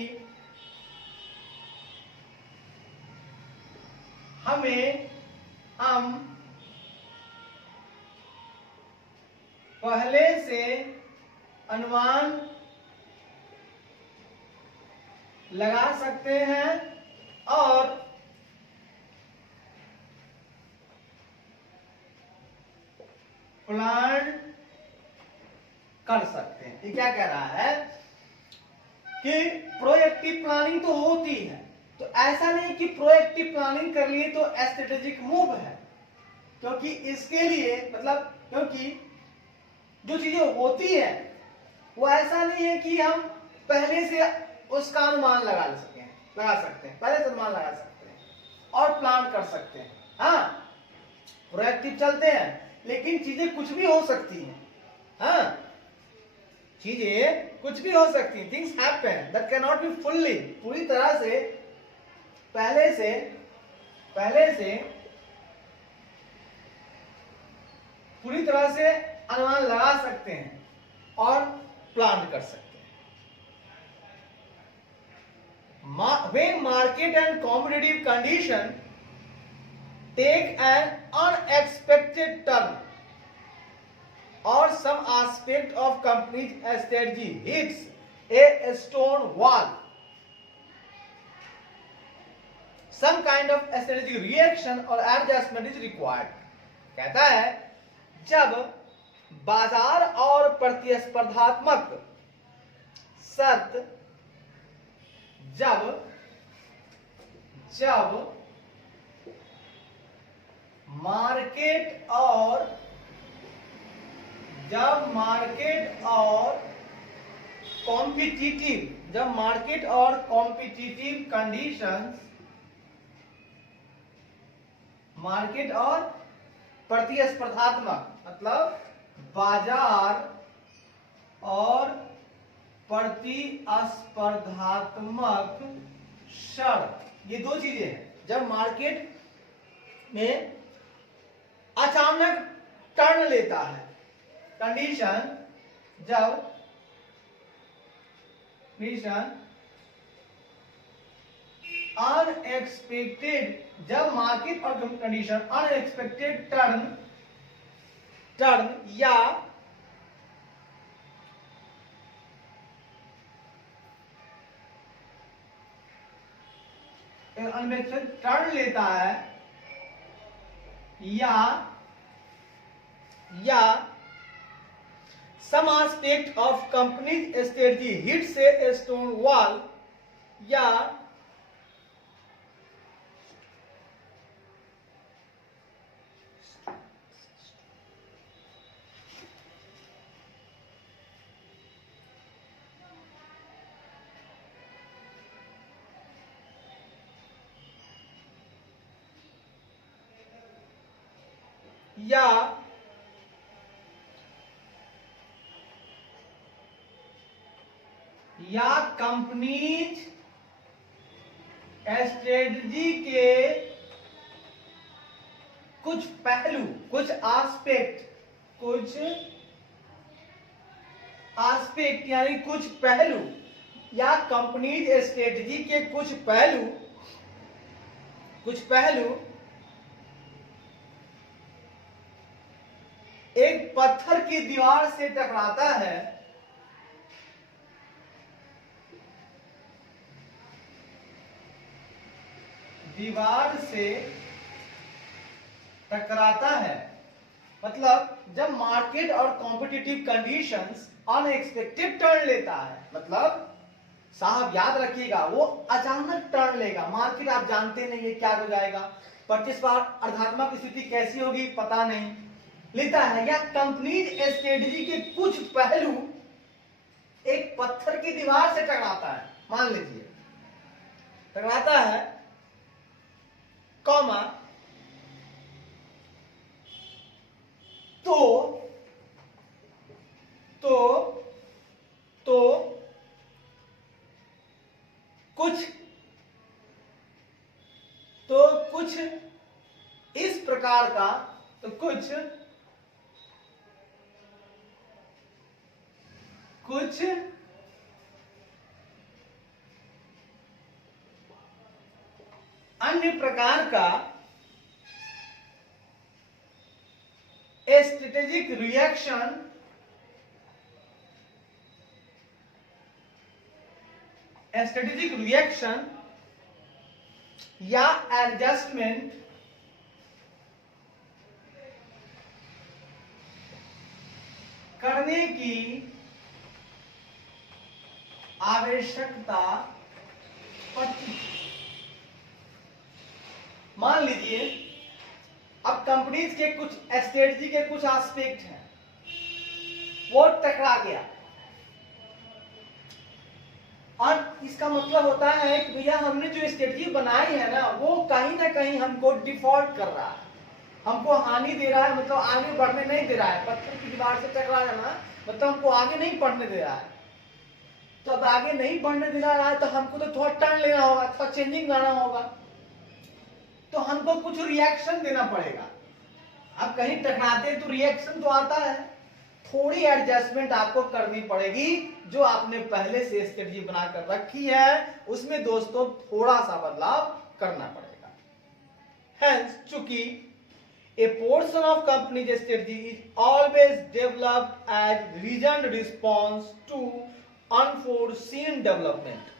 हम पहले से अनुमान लगा सकते हैं और प्लान कर सकते हैं। ये क्या कह रहा है कि प्रोएक्टिव प्लानिंग तो होती है, तो ऐसा नहीं कि प्रोएक्टिव प्लानिंग कर लिए तो स्ट्रेटेजिक मूव है, क्योंकि इसके लिए मतलब क्योंकि जो चीजें होती है वो ऐसा नहीं है कि हम पहले से उसका अनुमान लगा सकते हैं, पहले से अनुमान लगा सकते हैं और प्लान कर सकते हैं। हाँ, प्रोएक्टिव चलते हैं, लेकिन चीजें कुछ भी हो सकती हैं, हाँ, चीजें कुछ भी हो सकती हैं, things happen that can not be fully, पूरी तरह से पहले से पूरी तरह से अनुमान लगा सकते हैं और प्लान कर सकते हैं। When market and competitive condition take an unexpected turn or some aspect of company's strategy hits a stone wall, some kind of strategic reaction or adjustment is required। कहता है जब बाजार और प्रतिस्पर्धात्मक शर्त जब मार्केट और कॉम्पिटिटिव कंडीशंस, मार्केट और प्रतिस्पर्धात्मक मतलब बाजार और प्रतिस्पर्धात्मक शर्त, ये दो चीजें हैं। जब मार्केट में अचानक टर्न लेता है, कंडीशन अनएक्सपेक्टेड, जब मार्केट और कंडीशन अनएक्सपेक्टेड टर्न या अनएक्सपेक्टेड टर्न लेता है या some aspect of company's strategy hits a stone wall या कंपनीज स्ट्रेटजी के कुछ पहलू, कुछ आस्पेक्ट यानी कुछ पहलू या कंपनीज स्ट्रेटजी के कुछ पहलू एक पत्थर की दीवार से टकराता है, मतलब जब मार्केट और कॉम्पिटिटिव कंडीशंस अनएक्सपेक्टेड टर्न लेता है, मतलब साहब याद रखिएगा वो अचानक टर्न लेगा, मार्केट आप जानते नहीं है क्या हो जाएगा, प्रतिस्पर्धात्मक स्थिति कैसी होगी पता नहीं, लेता है, या कंपनीज स्ट्रेटजी के कुछ पहलू एक पत्थर की दीवार से टकराता है, मान लीजिए टकराता है, कॉमा कुछ इस प्रकार का, कुछ अन्य प्रकार का स्ट्रेटेजिक रिएक्शन या एडजस्टमेंट करने की आवश्यकता पड़ती है। मान लीजिए अब कंपनीज के कुछ स्ट्रेटजी के कुछ एस्पेक्ट हैं, वो टकरा गया, और इसका मतलब होता है कि भैया हमने जो स्ट्रेटजी बनाई है ना वो कहीं ना कहीं हमको डिफॉल्ट कर रहा है, हमको हानि दे रहा है, मतलब आगे बढ़ने नहीं दे रहा है, पत्थर की दीवार से टकरा जाना मतलब हमको आगे नहीं बढ़ने दे रहा है। तो अब आगे नहीं बढ़ने देना रहा है तो हमको तो थोड़ा टर्न लेना होगा, थोड़ा चेंजिंग लाना होगा, तो हमको कुछ रिएक्शन देना पड़ेगा। अब कहीं टकराते तो रिएक्शन तो आता है, थोड़ी एडजस्टमेंट आपको करनी पड़ेगी। जो आपने पहले से स्ट्रेटजी बनाकर रखी है उसमें दोस्तों थोड़ा सा बदलाव करना पड़ेगा। Hence, चूंकि a portion of company's strategy is always developed as reasoned response to unforeseen development.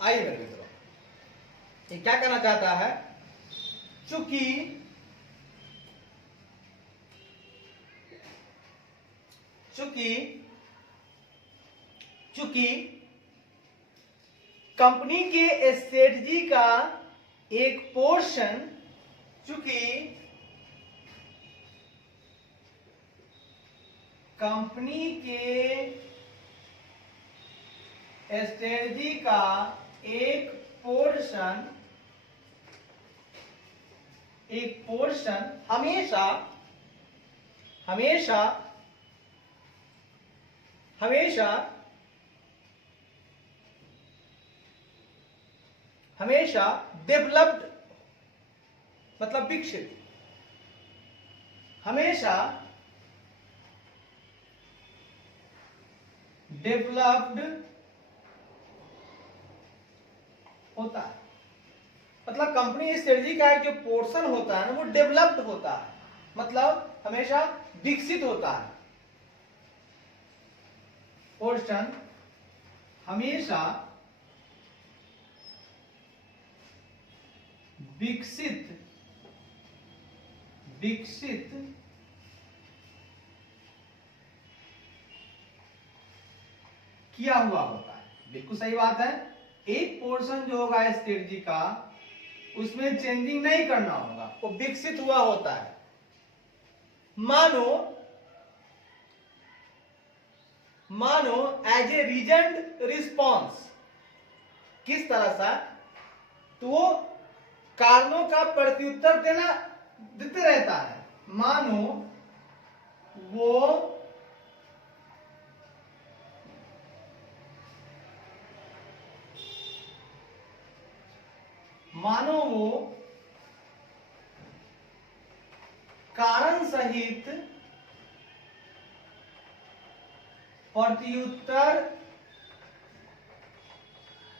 आइए मेरे मित्रों, ये क्या कहना चाहता है, चूंकि चूंकि कंपनी के स्ट्रेटजी का एक पोर्शन, चूंकि कंपनी के स्ट्रेटजी का एक पोर्शन हमेशा डेवलप्ड मतलब विकसित, हमेशा डेवलप्ड होता है। मतलब कंपनी स्ट्रेटजी का एक जो पोर्शन होता है ना वो डेवलप्ड होता है, मतलब हमेशा विकसित होता है। पोर्शन हमेशा विकसित किया हुआ होता है। बिल्कुल सही बात है। एक पोर्शन जो होगा स्ट्रेटजी का उसमें चेंजिंग नहीं करना होगा, वो विकसित हुआ होता है। मानो एज ए रीजन्ड रिस्पॉन्स, किस तरह से, तो वो कारणों का प्रत्युत्तर देते रहता है। मानो वो मानो वो कारण सहित प्रत्युत्तर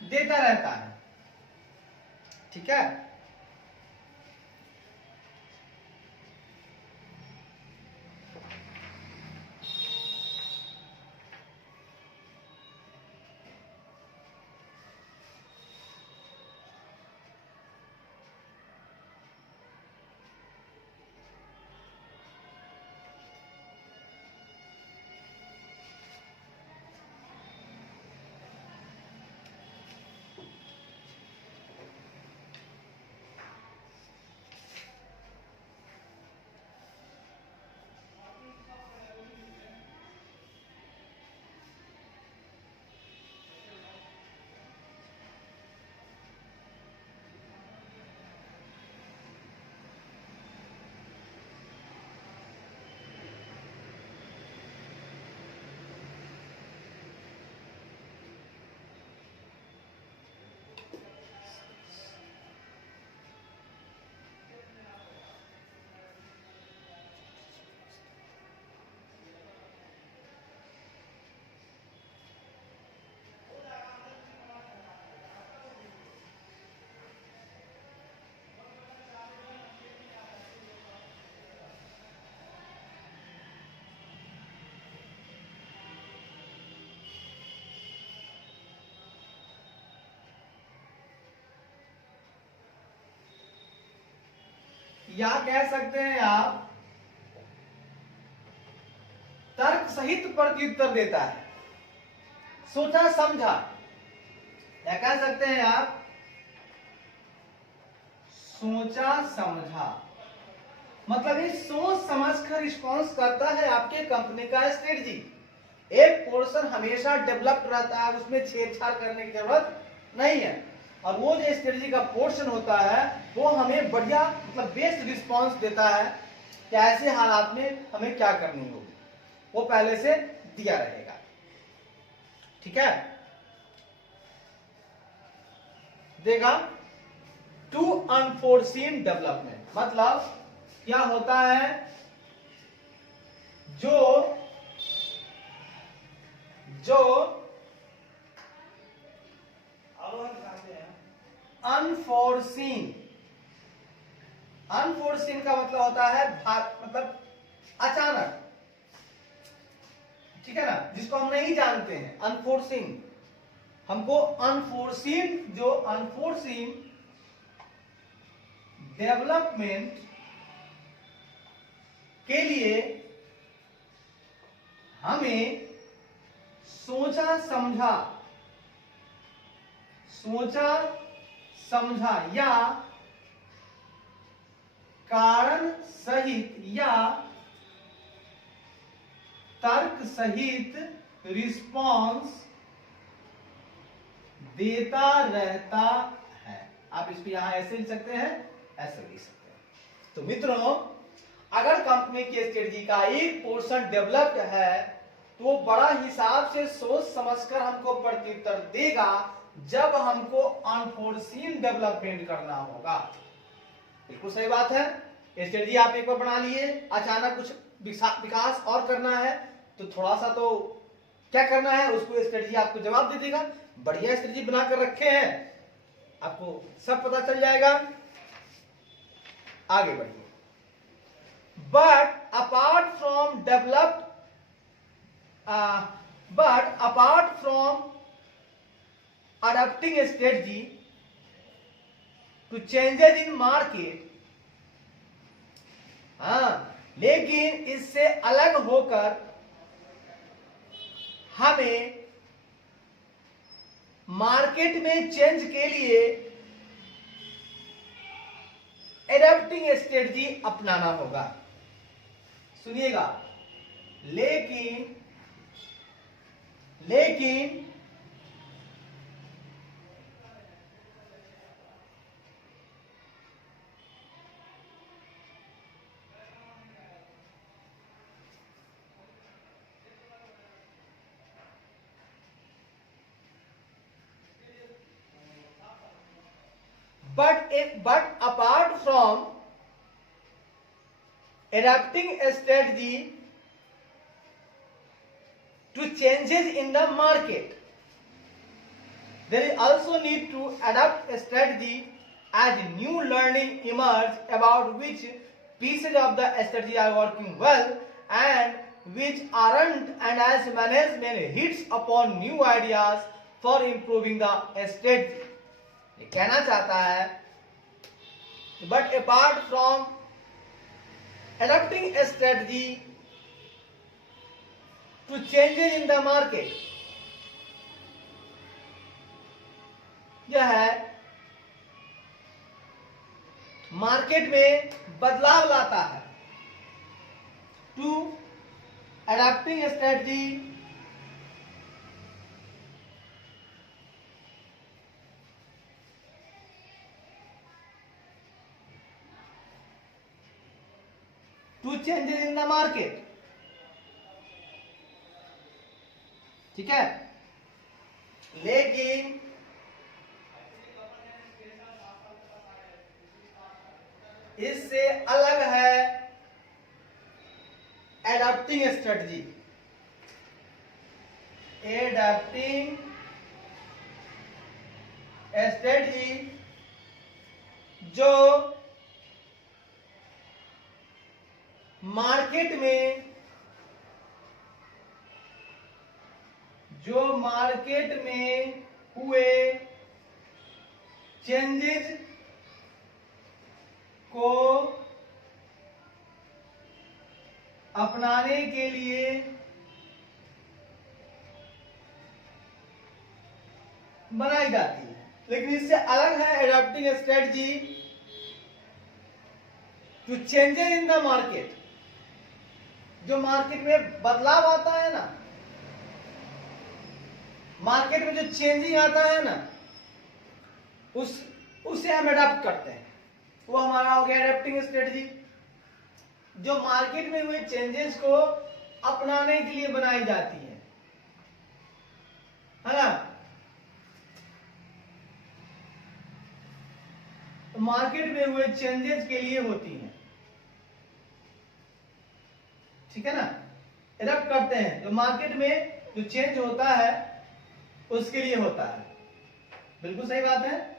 देता रहता है। ठीक है, या कह सकते हैं आप तर्क सहित प्रत्युत्तर देता है, सोचा समझा। या कह सकते हैं आप सोचा समझा, मतलब ये सोच समझ कर रिस्पॉन्स करता है आपके कंपनी का स्ट्रेटजी। एक पोर्शन हमेशा डेवलप्ड रहता है, उसमें छेड़छाड़ करने की जरूरत नहीं है, और वो जो स्ट्रेटजी का पोर्शन होता है वो हमें बढ़िया मतलब बेस्ट रिस्पॉन्स देता है कि ऐसे हालात में हमें क्या करनी होगी, वो पहले से दिया रहेगा। ठीक है, देगा टू अनफोर्सीन डेवलपमेंट, मतलब क्या होता है जो अनफोर्सीन, अनफोर्सीन का मतलब होता है मतलब अचानक, ठीक है ना, जिसको हम नहीं जानते हैं, अनफोर्सीन। हमको अनफोर्सीन, जो अनफोर्सीन डेवलपमेंट के लिए हमें सोचा समझा या कारण सहित या तर्क सहित रिस्पॉन्स देता रहता है। आप इसको यहां ऐसे लिख सकते हैं, ऐसे लिख सकते हैं। तो मित्रों, अगर कंपनी की स्ट्रेटजी का एक पोर्शन डेवलप्ड है तो वो बड़ा हिसाब से सोच समझकर हमको प्रत्युत्तर देगा जब हमको अनफोर्सीन डेवलपमेंट करना होगा। बिल्कुल सही बात है। स्ट्रेटजी आप एक बार बना लिए, अचानक कुछ विकास और करना है तो थोड़ा सा तो क्या करना है, उसको स्ट्रेटजी आपको जवाब दे देगा। बढ़िया स्ट्रेटजी बनाकर रखे हैं, आपको सब पता चल जाएगा। आगे बढ़िए। But apart from adopting a strategy to changes in market, लेकिन इससे अलग होकर हमें मार्केट में चेंज के लिए एडॉप्टिंग स्ट्रेटजी अपनाना होगा। सुनिएगा, लेकिन but apart from adapting a strategy to changes in the market, there is also need to adapt a strategy as new learning emerge about which pieces of the strategy are working well and which aren't, and as management hits upon new ideas for improving the strategy. ये कहना चाहता है, but apart from adapting a strategy to changes in the market, यह है market में बदलाव लाता है। To adapting strategy to changes in the market, ठीक है। लेकिन इससे अलग है एडाप्टिंग स्ट्रेटजी। एडाप्टिंग स्ट्रेटजी जो मार्केट में हुए चेंजेस को अपनाने के लिए बनाई जाती है। लेकिन इससे अलग है adopting strategy to changes in the market, जो मार्केट में बदलाव आता है ना, मार्केट में जो चेंजिंग आता है ना, उसे हम एडॉप्ट करते हैं। वो हमारा हो गया एडॉप्टिंग स्ट्रेटजी, जो मार्केट में हुए चेंजेस को अपनाने के लिए बनाई जाती है ना। तो मार्केट में हुए चेंजेस के लिए होती है, ठीक है ना। एडॉप्ट करते हैं, जो मार्केट में जो चेंज होता है उसके लिए होता है। बिल्कुल सही बात है।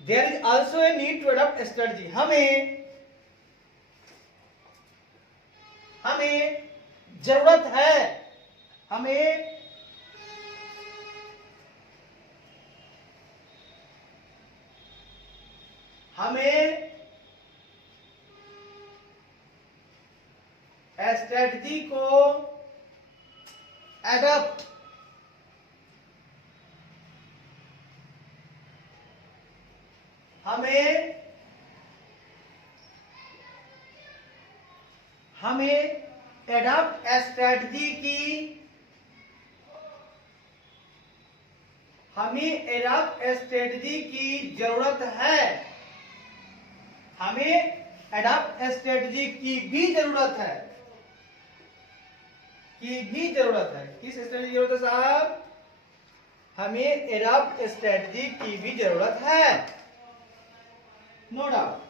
There is also a need to adopt a strategy. हमें जरूरत है, हमें स्ट्रेटजी को एडॉप्ट हमें एडॉप्ट स्ट्रेटजी की जरूरत है। हमें एडॉप्ट स्ट्रेटजी की भी जरूरत है। किस स्ट्रेटजी की जरूरत है साहब? हमें एडॉप्ट स्ट्रेटजी की भी जरूरत है, नो डाउट।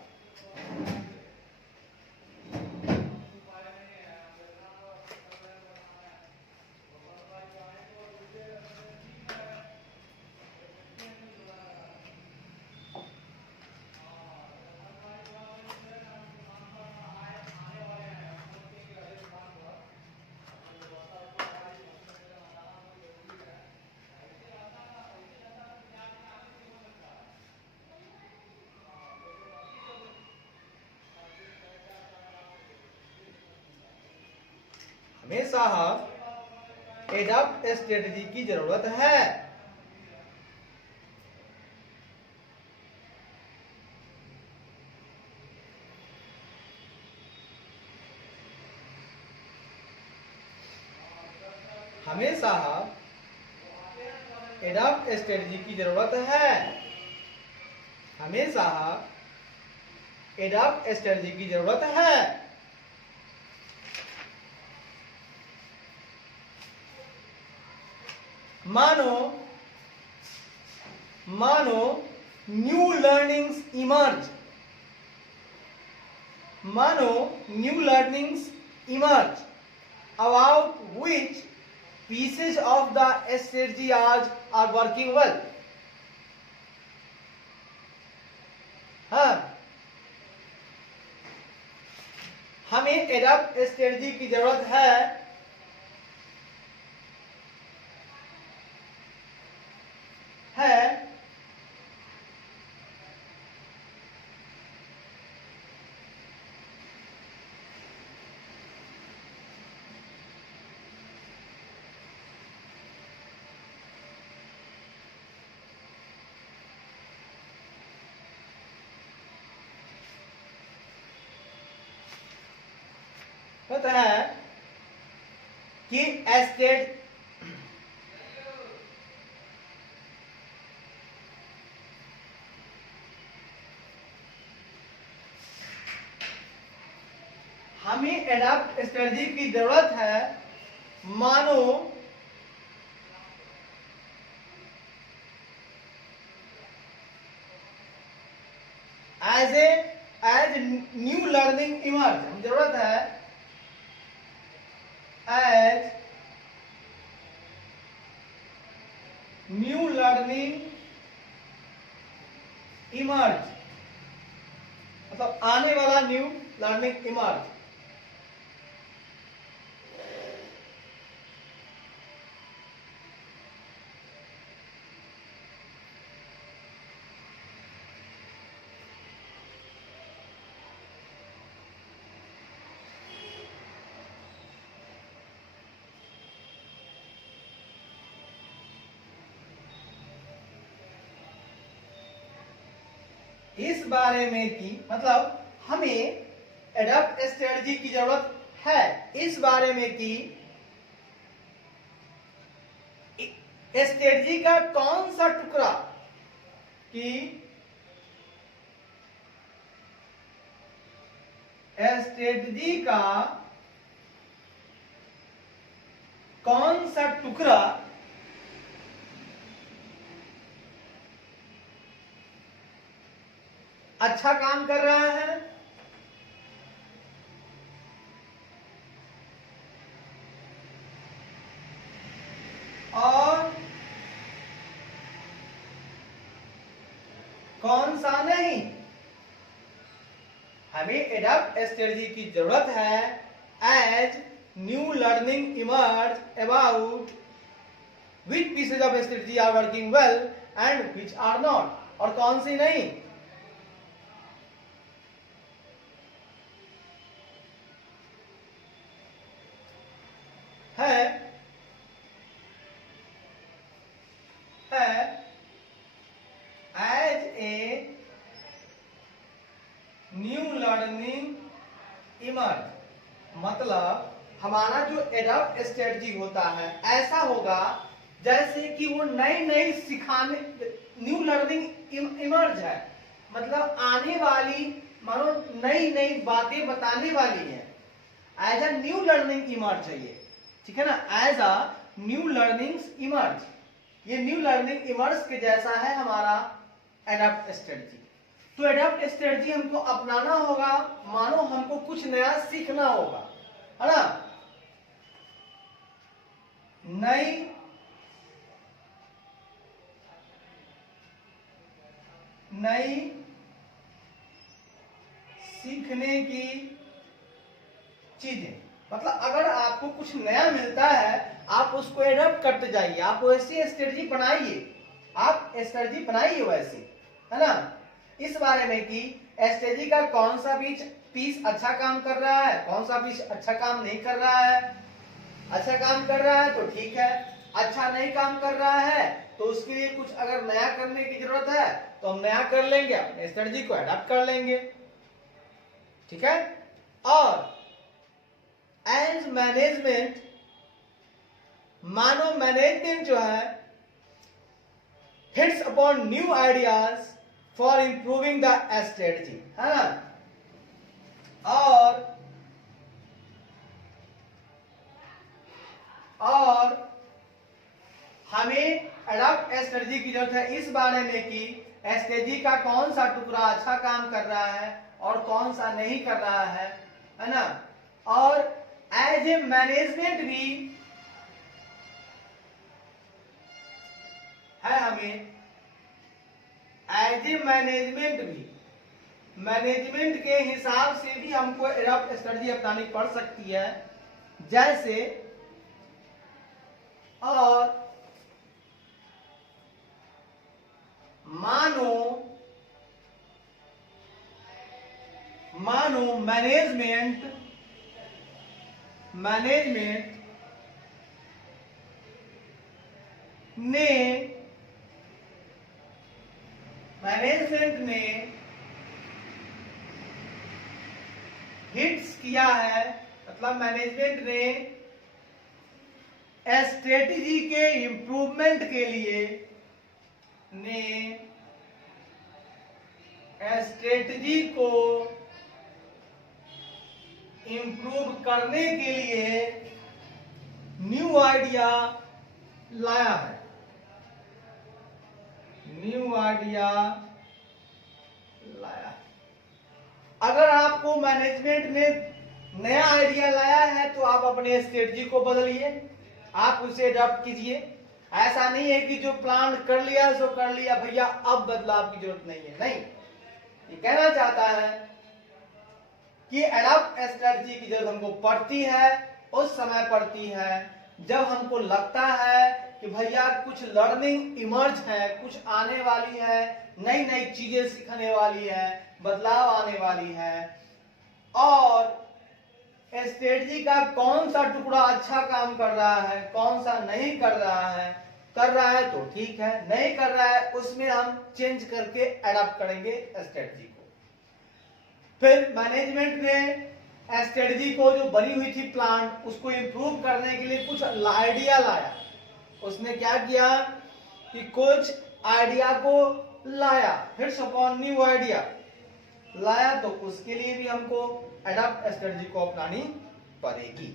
हमेशा एडॉप्ट स्ट्रेटजी की जरूरत है। हमेशा एडॉप्ट स्ट्रेटजी की जरूरत है। हमेशा एडॉप्ट स्ट्रेटजी की जरूरत है। मानो न्यू लर्निंग्स इमर्ज, मानो new learnings emerge about which pieces of the strategy are working well. हाँ, हमें एडॉप्ट स्ट्रेटजी की जरूरत है होता है कि स्टेट हमें एडॉप्ट स्ट्रेटजी की जरूरत है मानो एज न्यू लर्निंग इमर्ज, हम जरूरत है एज न्यू लर्निंग इमर्ज, मतलब आने वाला न्यू लर्निंग इमर्ज। इस बारे में कि मतलब हमें एडॉप्ट स्ट्रेटजी की जरूरत है इस बारे में कि स्ट्रेटजी का कौन सा टुकड़ा कि स्ट्रेटजी का कौन सा टुकड़ा अच्छा काम कर रहा है और कौन सा नहीं। हमें एडॉप्ट स्ट्रेटजी की जरूरत है as new learning emerge about which pieces of strategy are working well and which are not, और कौन सी नहीं। As a new learning emerge, मतलब हमारा जो एडॉप्ट स्ट्रेटजी होता है ऐसा होगा जैसे कि वो नई नई सिखाने, न्यू लर्निंग इमर्ज है मतलब आने वाली मानो नई नई बातें बताने वाली है। As a new learning emerge चाहिए, ठीक है ना, as a new learning emerge, ये न्यू लर्निंग इमर्ज के जैसा है हमारा एडॉप्ट स्ट्रेटजी। तो एडॉप्ट स्ट्रेटजी हमको अपनाना होगा मानो हमको कुछ नया सीखना होगा, है ना, नई सीखने की चीजें, मतलब अगर आपको कुछ नया मिलता है आप उसको एडॉप्ट करते जाइए, आप वैसी स्ट्रेटजी बनाइए, आप स्ट्रेटजी बनाइए वैसी, है ना। इस बारे में कि स्ट्रेटजी का कौन सा पीस अच्छा काम कर रहा है, कौन सा पीस अच्छा काम नहीं कर रहा है। अच्छा काम कर रहा है तो ठीक है, अच्छा नहीं काम कर रहा है तो उसके लिए कुछ अगर नया करने की जरूरत है तो हम नया कर लेंगे, अपने स्ट्रेटजी को अडॉप्ट कर लेंगे, ठीक है। और एज मैनेजमेंट, मानो मैनेजमेंट जो है hits upon new ideas for improving the strategy, है ना। और हमें अडॉप्ट एडाप्ट स्ट्रेटजी की जरूरत है इस बारे में कि स्ट्रेटजी का कौन सा टुकड़ा अच्छा काम कर रहा है और कौन सा नहीं कर रहा है ना। और एज ए मैनेजमेंट भी है, हमें एज ए मैनेजमेंट के हिसाब से भी हमको एडॉप्ट स्ट्रेटजी अपनानी पड़ सकती है। जैसे और मानो मैनेजमेंट ने हिट्स किया है, मतलब मैनेजमेंट ने स्ट्रेटजी के इंप्रूवमेंट के लिए स्ट्रेटजी को इंप्रूव करने के लिए न्यू आइडिया लाया है। अगर आपको मैनेजमेंट ने नया आइडिया लाया है तो आप अपने स्ट्रेटजी को बदलिए, आप उसे अडॉप्ट कीजिए। ऐसा नहीं है कि जो प्लान कर लिया सो कर लिया भैया, अब बदलाव की जरूरत नहीं है। नहीं, ये कहना चाहता है कि अडॉप्ट स्ट्रेटजी की जरूरत हमको पड़ती है, उस समय पड़ती है जब हमको लगता है कि भैया कुछ लर्निंग इमर्ज है, कुछ आने वाली है, नई नई चीजें सीखने वाली है, बदलाव आने वाली है, और स्ट्रेटजी का कौन सा टुकड़ा अच्छा काम कर रहा है, कौन सा नहीं कर रहा है, कर रहा है तो ठीक है, नहीं कर रहा है उसमें हम चेंज करके अडॉप्ट करेंगे स्ट्रेटजी को। फिर मैनेजमेंट ने स्ट्रेटजी को जो बनी हुई थी प्लान, उसको इंप्रूव करने के लिए कुछ आइडिया लाया। उसने क्या किया कि कुछ आइडिया को लाया, हिट्स अपॉन न्यू आइडिया लाया, तो उसके लिए भी हमको अडॉप्ट स्ट्रेटजी को अपनानी पड़ेगी।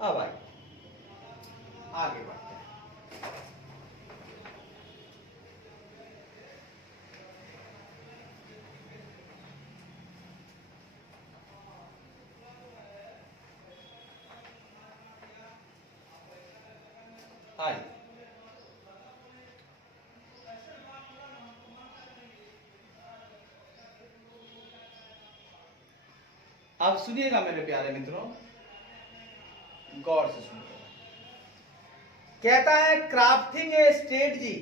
अब आगे बढ़ते हैं। आइए अब सुनिएगा मेरे प्यारे मित्रों, गौर से सुनिएगा। कहता है क्राफ्टिंग ए स्ट्रेटजी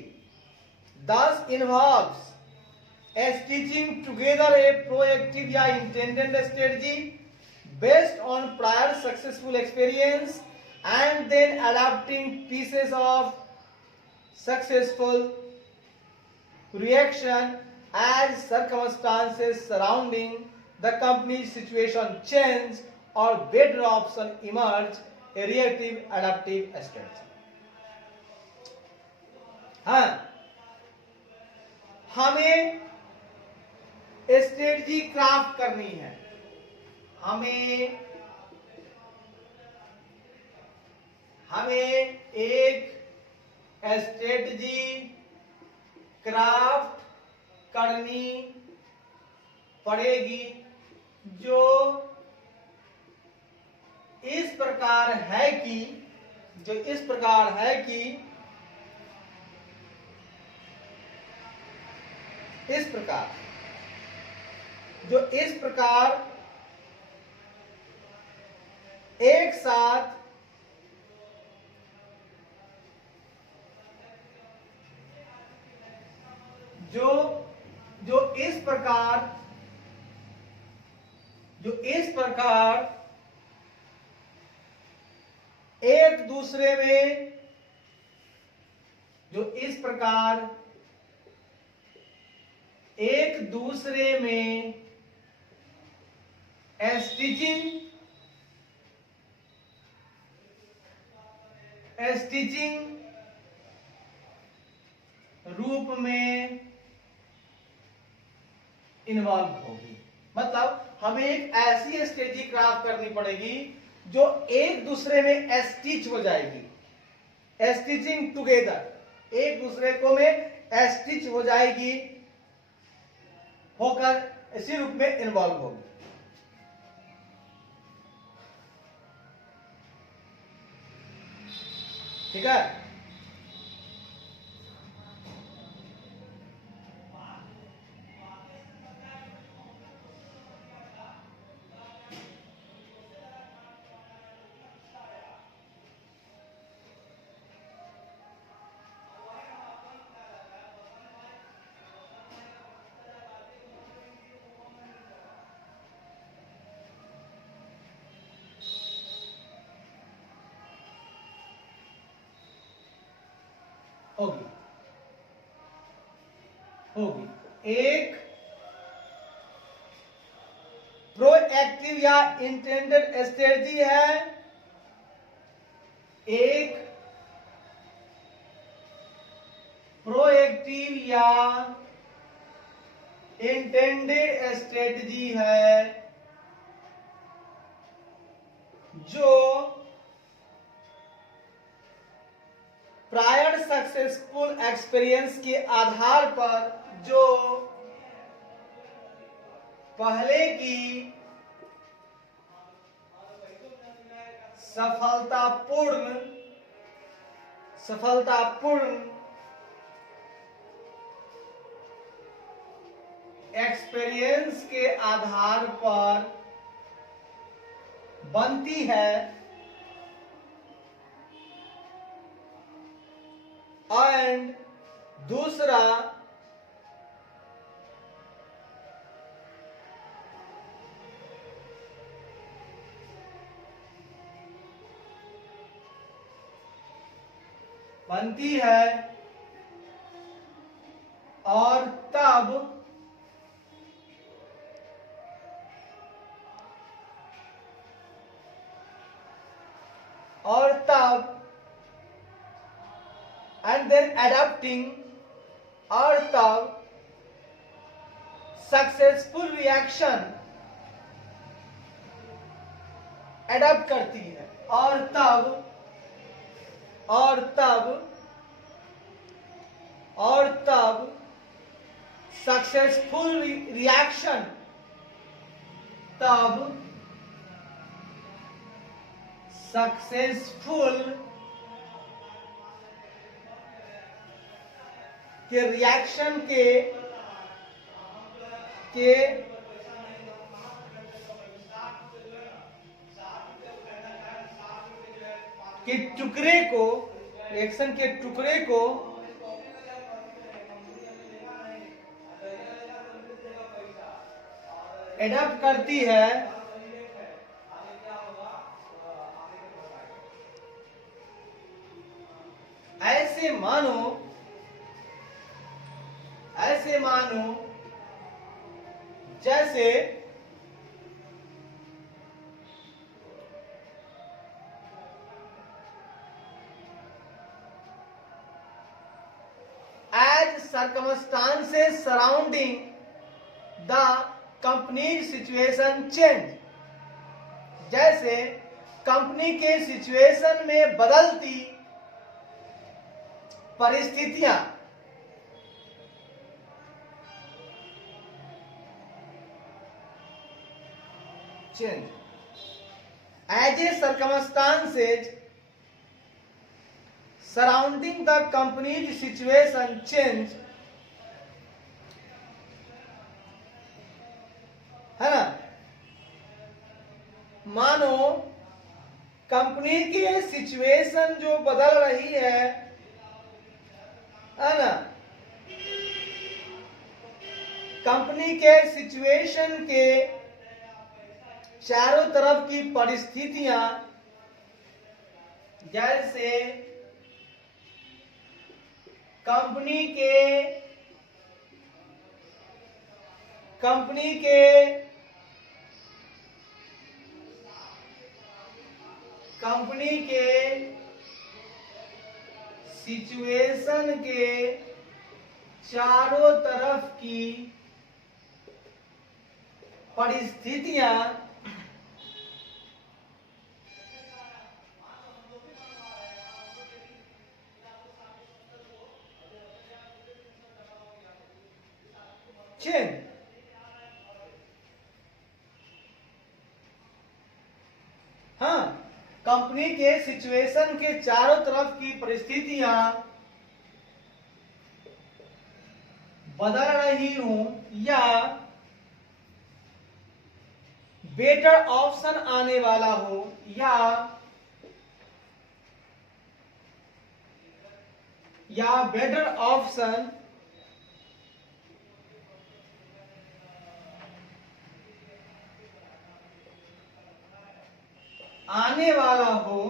दस इन्वॉल्व्स स्टिचिंग टुगेदर ए प्रोएक्टिव या intended strategy based on prior successful experience and then adapting pieces of successful reaction as circumstances surrounding the company's situation change or better option emerge, a reactive adaptive strategy। हाँ, हमें strategy craft करनी है, हमें एक strategy craft करनी पड़ेगी जो इस प्रकार है कि एक साथ जो इस प्रकार एक दूसरे में स्टिचिंग रूप में इन्वॉल्व होगी। मतलब हमें एक ऐसी स्ट्रेटजी क्राफ्ट करनी पड़ेगी जो एक दूसरे में स्टिच हो जाएगी, स्टिचिंग टुगेदर, एक दूसरे को में स्टिच हो जाएगी, होकर इसी रूप में इन्वॉल्व होगी। ठीक है, होगी होगी। एक प्रोएक्टिव या इंटेंडेड स्ट्रेटजी है, एक प्रोएक्टिव या इंटेंडेड स्ट्रेटजी है जो प्रायर सक्सेसफुल एक्सपीरियंस के आधार पर, जो पहले की सफलतापूर्ण एक्सपीरियंस के आधार पर बनती है, एंड दूसरा बनती है और तब and then adapting, और तब सक्सेसफुल रिएक्शन अडॉप्ट करती है, और तब सक्सेसफुल रिएक्शन सक्सेसफुल के रिएक्शन के टुकड़े को, रिएक्शन के टुकड़े को एडॉप्ट करती है, ऐसे मानो जैसे as circumstances surrounding the company's situation change, जैसे कंपनी के सिचुएशन में बदलती परिस्थितियां change, as a circumstances surrounding the company's situation change, है ना, मानो कंपनी की सिचुएशन जो बदल रही है ना, कंपनी के सिचुएशन के चारों तरफ की परिस्थितियां, जैसे कंपनी के सिचुएशन के चारों तरफ की परिस्थितियां कंपनी के सिचुएशन के चारों तरफ की परिस्थितियां बदल रही हूं या बेटर ऑप्शन आने वाला हो या बेटर ऑप्शन आने वाला हो,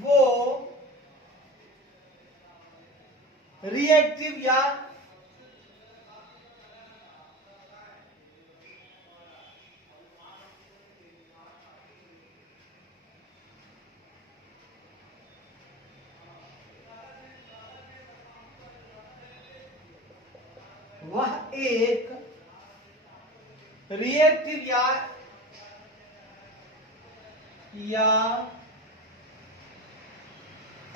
वो रिएक्टिव या वह एक रिएक्टिव या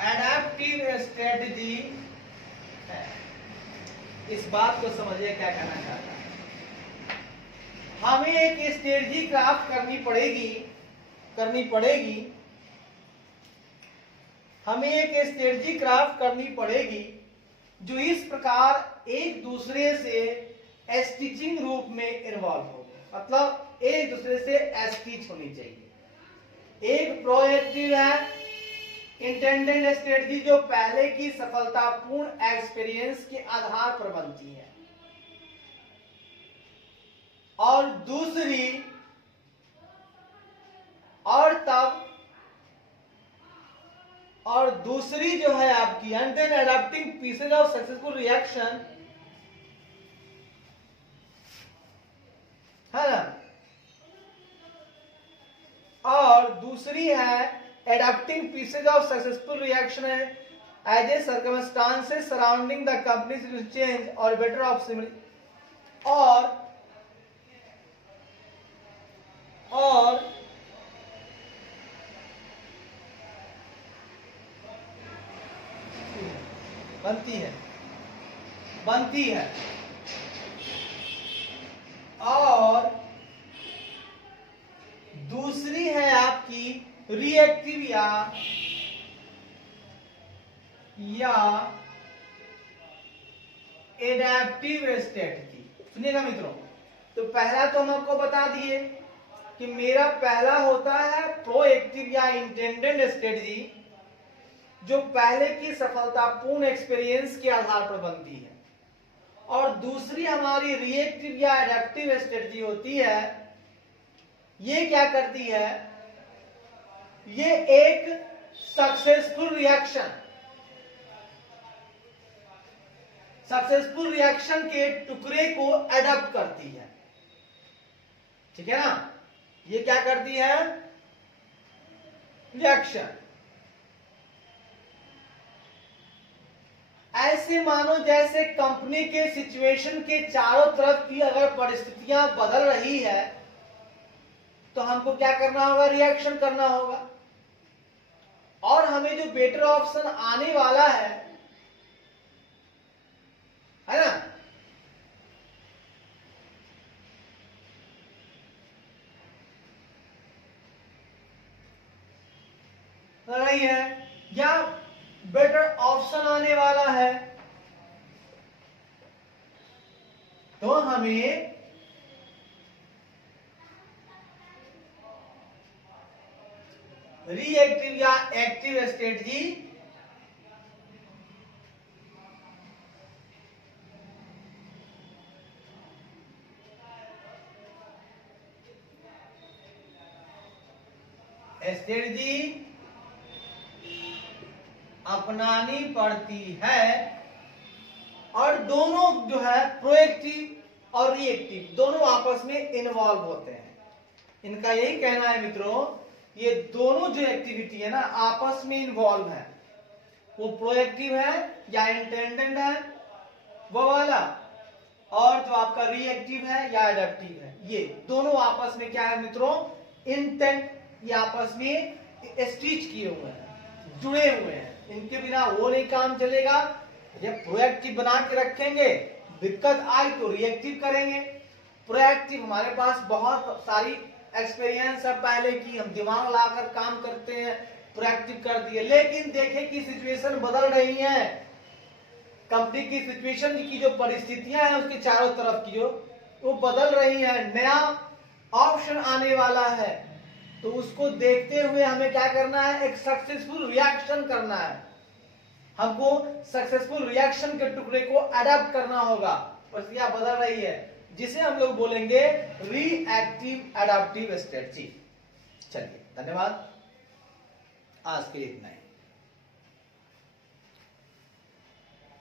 एडेप्टिव स्ट्रेटजी है। इस बात को समझिए क्या कहना चाहता है। हमें एक स्ट्रेटजी क्राफ्ट करनी पड़ेगी जो इस प्रकार एक दूसरे से स्टिचिंग रूप में इन्वॉल्व हो, मतलब एक दूसरे से स्टिच होनी चाहिए। एक प्रोएक्टिव है इंटेंडेड स्ट्रेटजी जो पहले की सफलतापूर्ण एक्सपीरियंस के आधार पर बनती है, और दूसरी जो है आपकी and then adopting pieces of successful reaction है ना, और दूसरी है adapting pieces of successful reaction as a circumstances surrounding the company's will change or better of similar और बनती है और दूसरी है आपकी रिएक्टिव या एडेप्टिव स्ट्रेटजी। सुनिएगा मित्रों, तो पहला तो हम आपको बता दिए कि मेरा पहला होता है प्रोएक्टिव या इंटेंडेड स्ट्रेटजी जो पहले की सफलतापूर्ण एक्सपीरियंस के आधार पर बनती है, और दूसरी हमारी रिएक्टिव या एडेप्टिव स्ट्रेटजी होती है। ये क्या करती है, ये एक सक्सेसफुल रिएक्शन के टुकड़े को एडॉप्ट करती है। ठीक है ना, ये क्या करती है, रिएक्शन। ऐसे मानो जैसे कंपनी के सिचुएशन के चारों तरफ की अगर परिस्थितियां बदल रही है तो हमको क्या करना होगा, रिएक्शन करना होगा, और हमें जो बेटर ऑप्शन आने वाला है ना, रही है या बेटर ऑप्शन आने वाला है, तो हमें रिएक्टिव या एक्टिव स्ट्रेटजी अपनानी पड़ती है, और दोनों जो है प्रोएक्टिव और रिएक्टिव दोनों आपस में इन्वॉल्व होते हैं। इनका यही कहना है मित्रों, ये दोनों जो एक्टिविटी है ना आपस में इन्वॉल्व है, वो प्रोएक्टिव है या इंटेंडेड है वो वाला, और जो आपका रिएक्टिव है या एडेप्टिव है, ये दोनों आपस में क्या है मित्रों, इंटेंट, ये आपस में स्टिच किए हुए हैं, जुड़े हुए हैं। इनके बिना वो नहीं काम चलेगा, ये प्रोएक्टिव बना के रखेंगे, दिक्कत आई तो रिएक्टिव करेंगे। प्रोएक्टिव हमारे पास बहुत सारी एक्सपीरियंस है पहले की, हम दिमाग लाकर काम करते हैं, प्रोएक्टिव कर दिए। लेकिन देखें कि सिचुएशन बदल रही है, कंपनी की सिचुएशन की जो परिस्थितियां हैं उसके चारों तरफ की जो वो बदल रही है, नया ऑप्शन आने वाला है, तो उसको देखते हुए हमें क्या करना है, एक सक्सेसफुल रिएक्शन करना है। हमको सक्सेसफुल रिएक्शन के टुकड़े को अडेप्ट करना होगा। परिस्थितियां बदल रही है जिसे हम लोग बोलेंगे रिएक्टिव एडाप्टिव स्ट्रेटजी। चलिए धन्यवाद, आज के लिए इतना ही।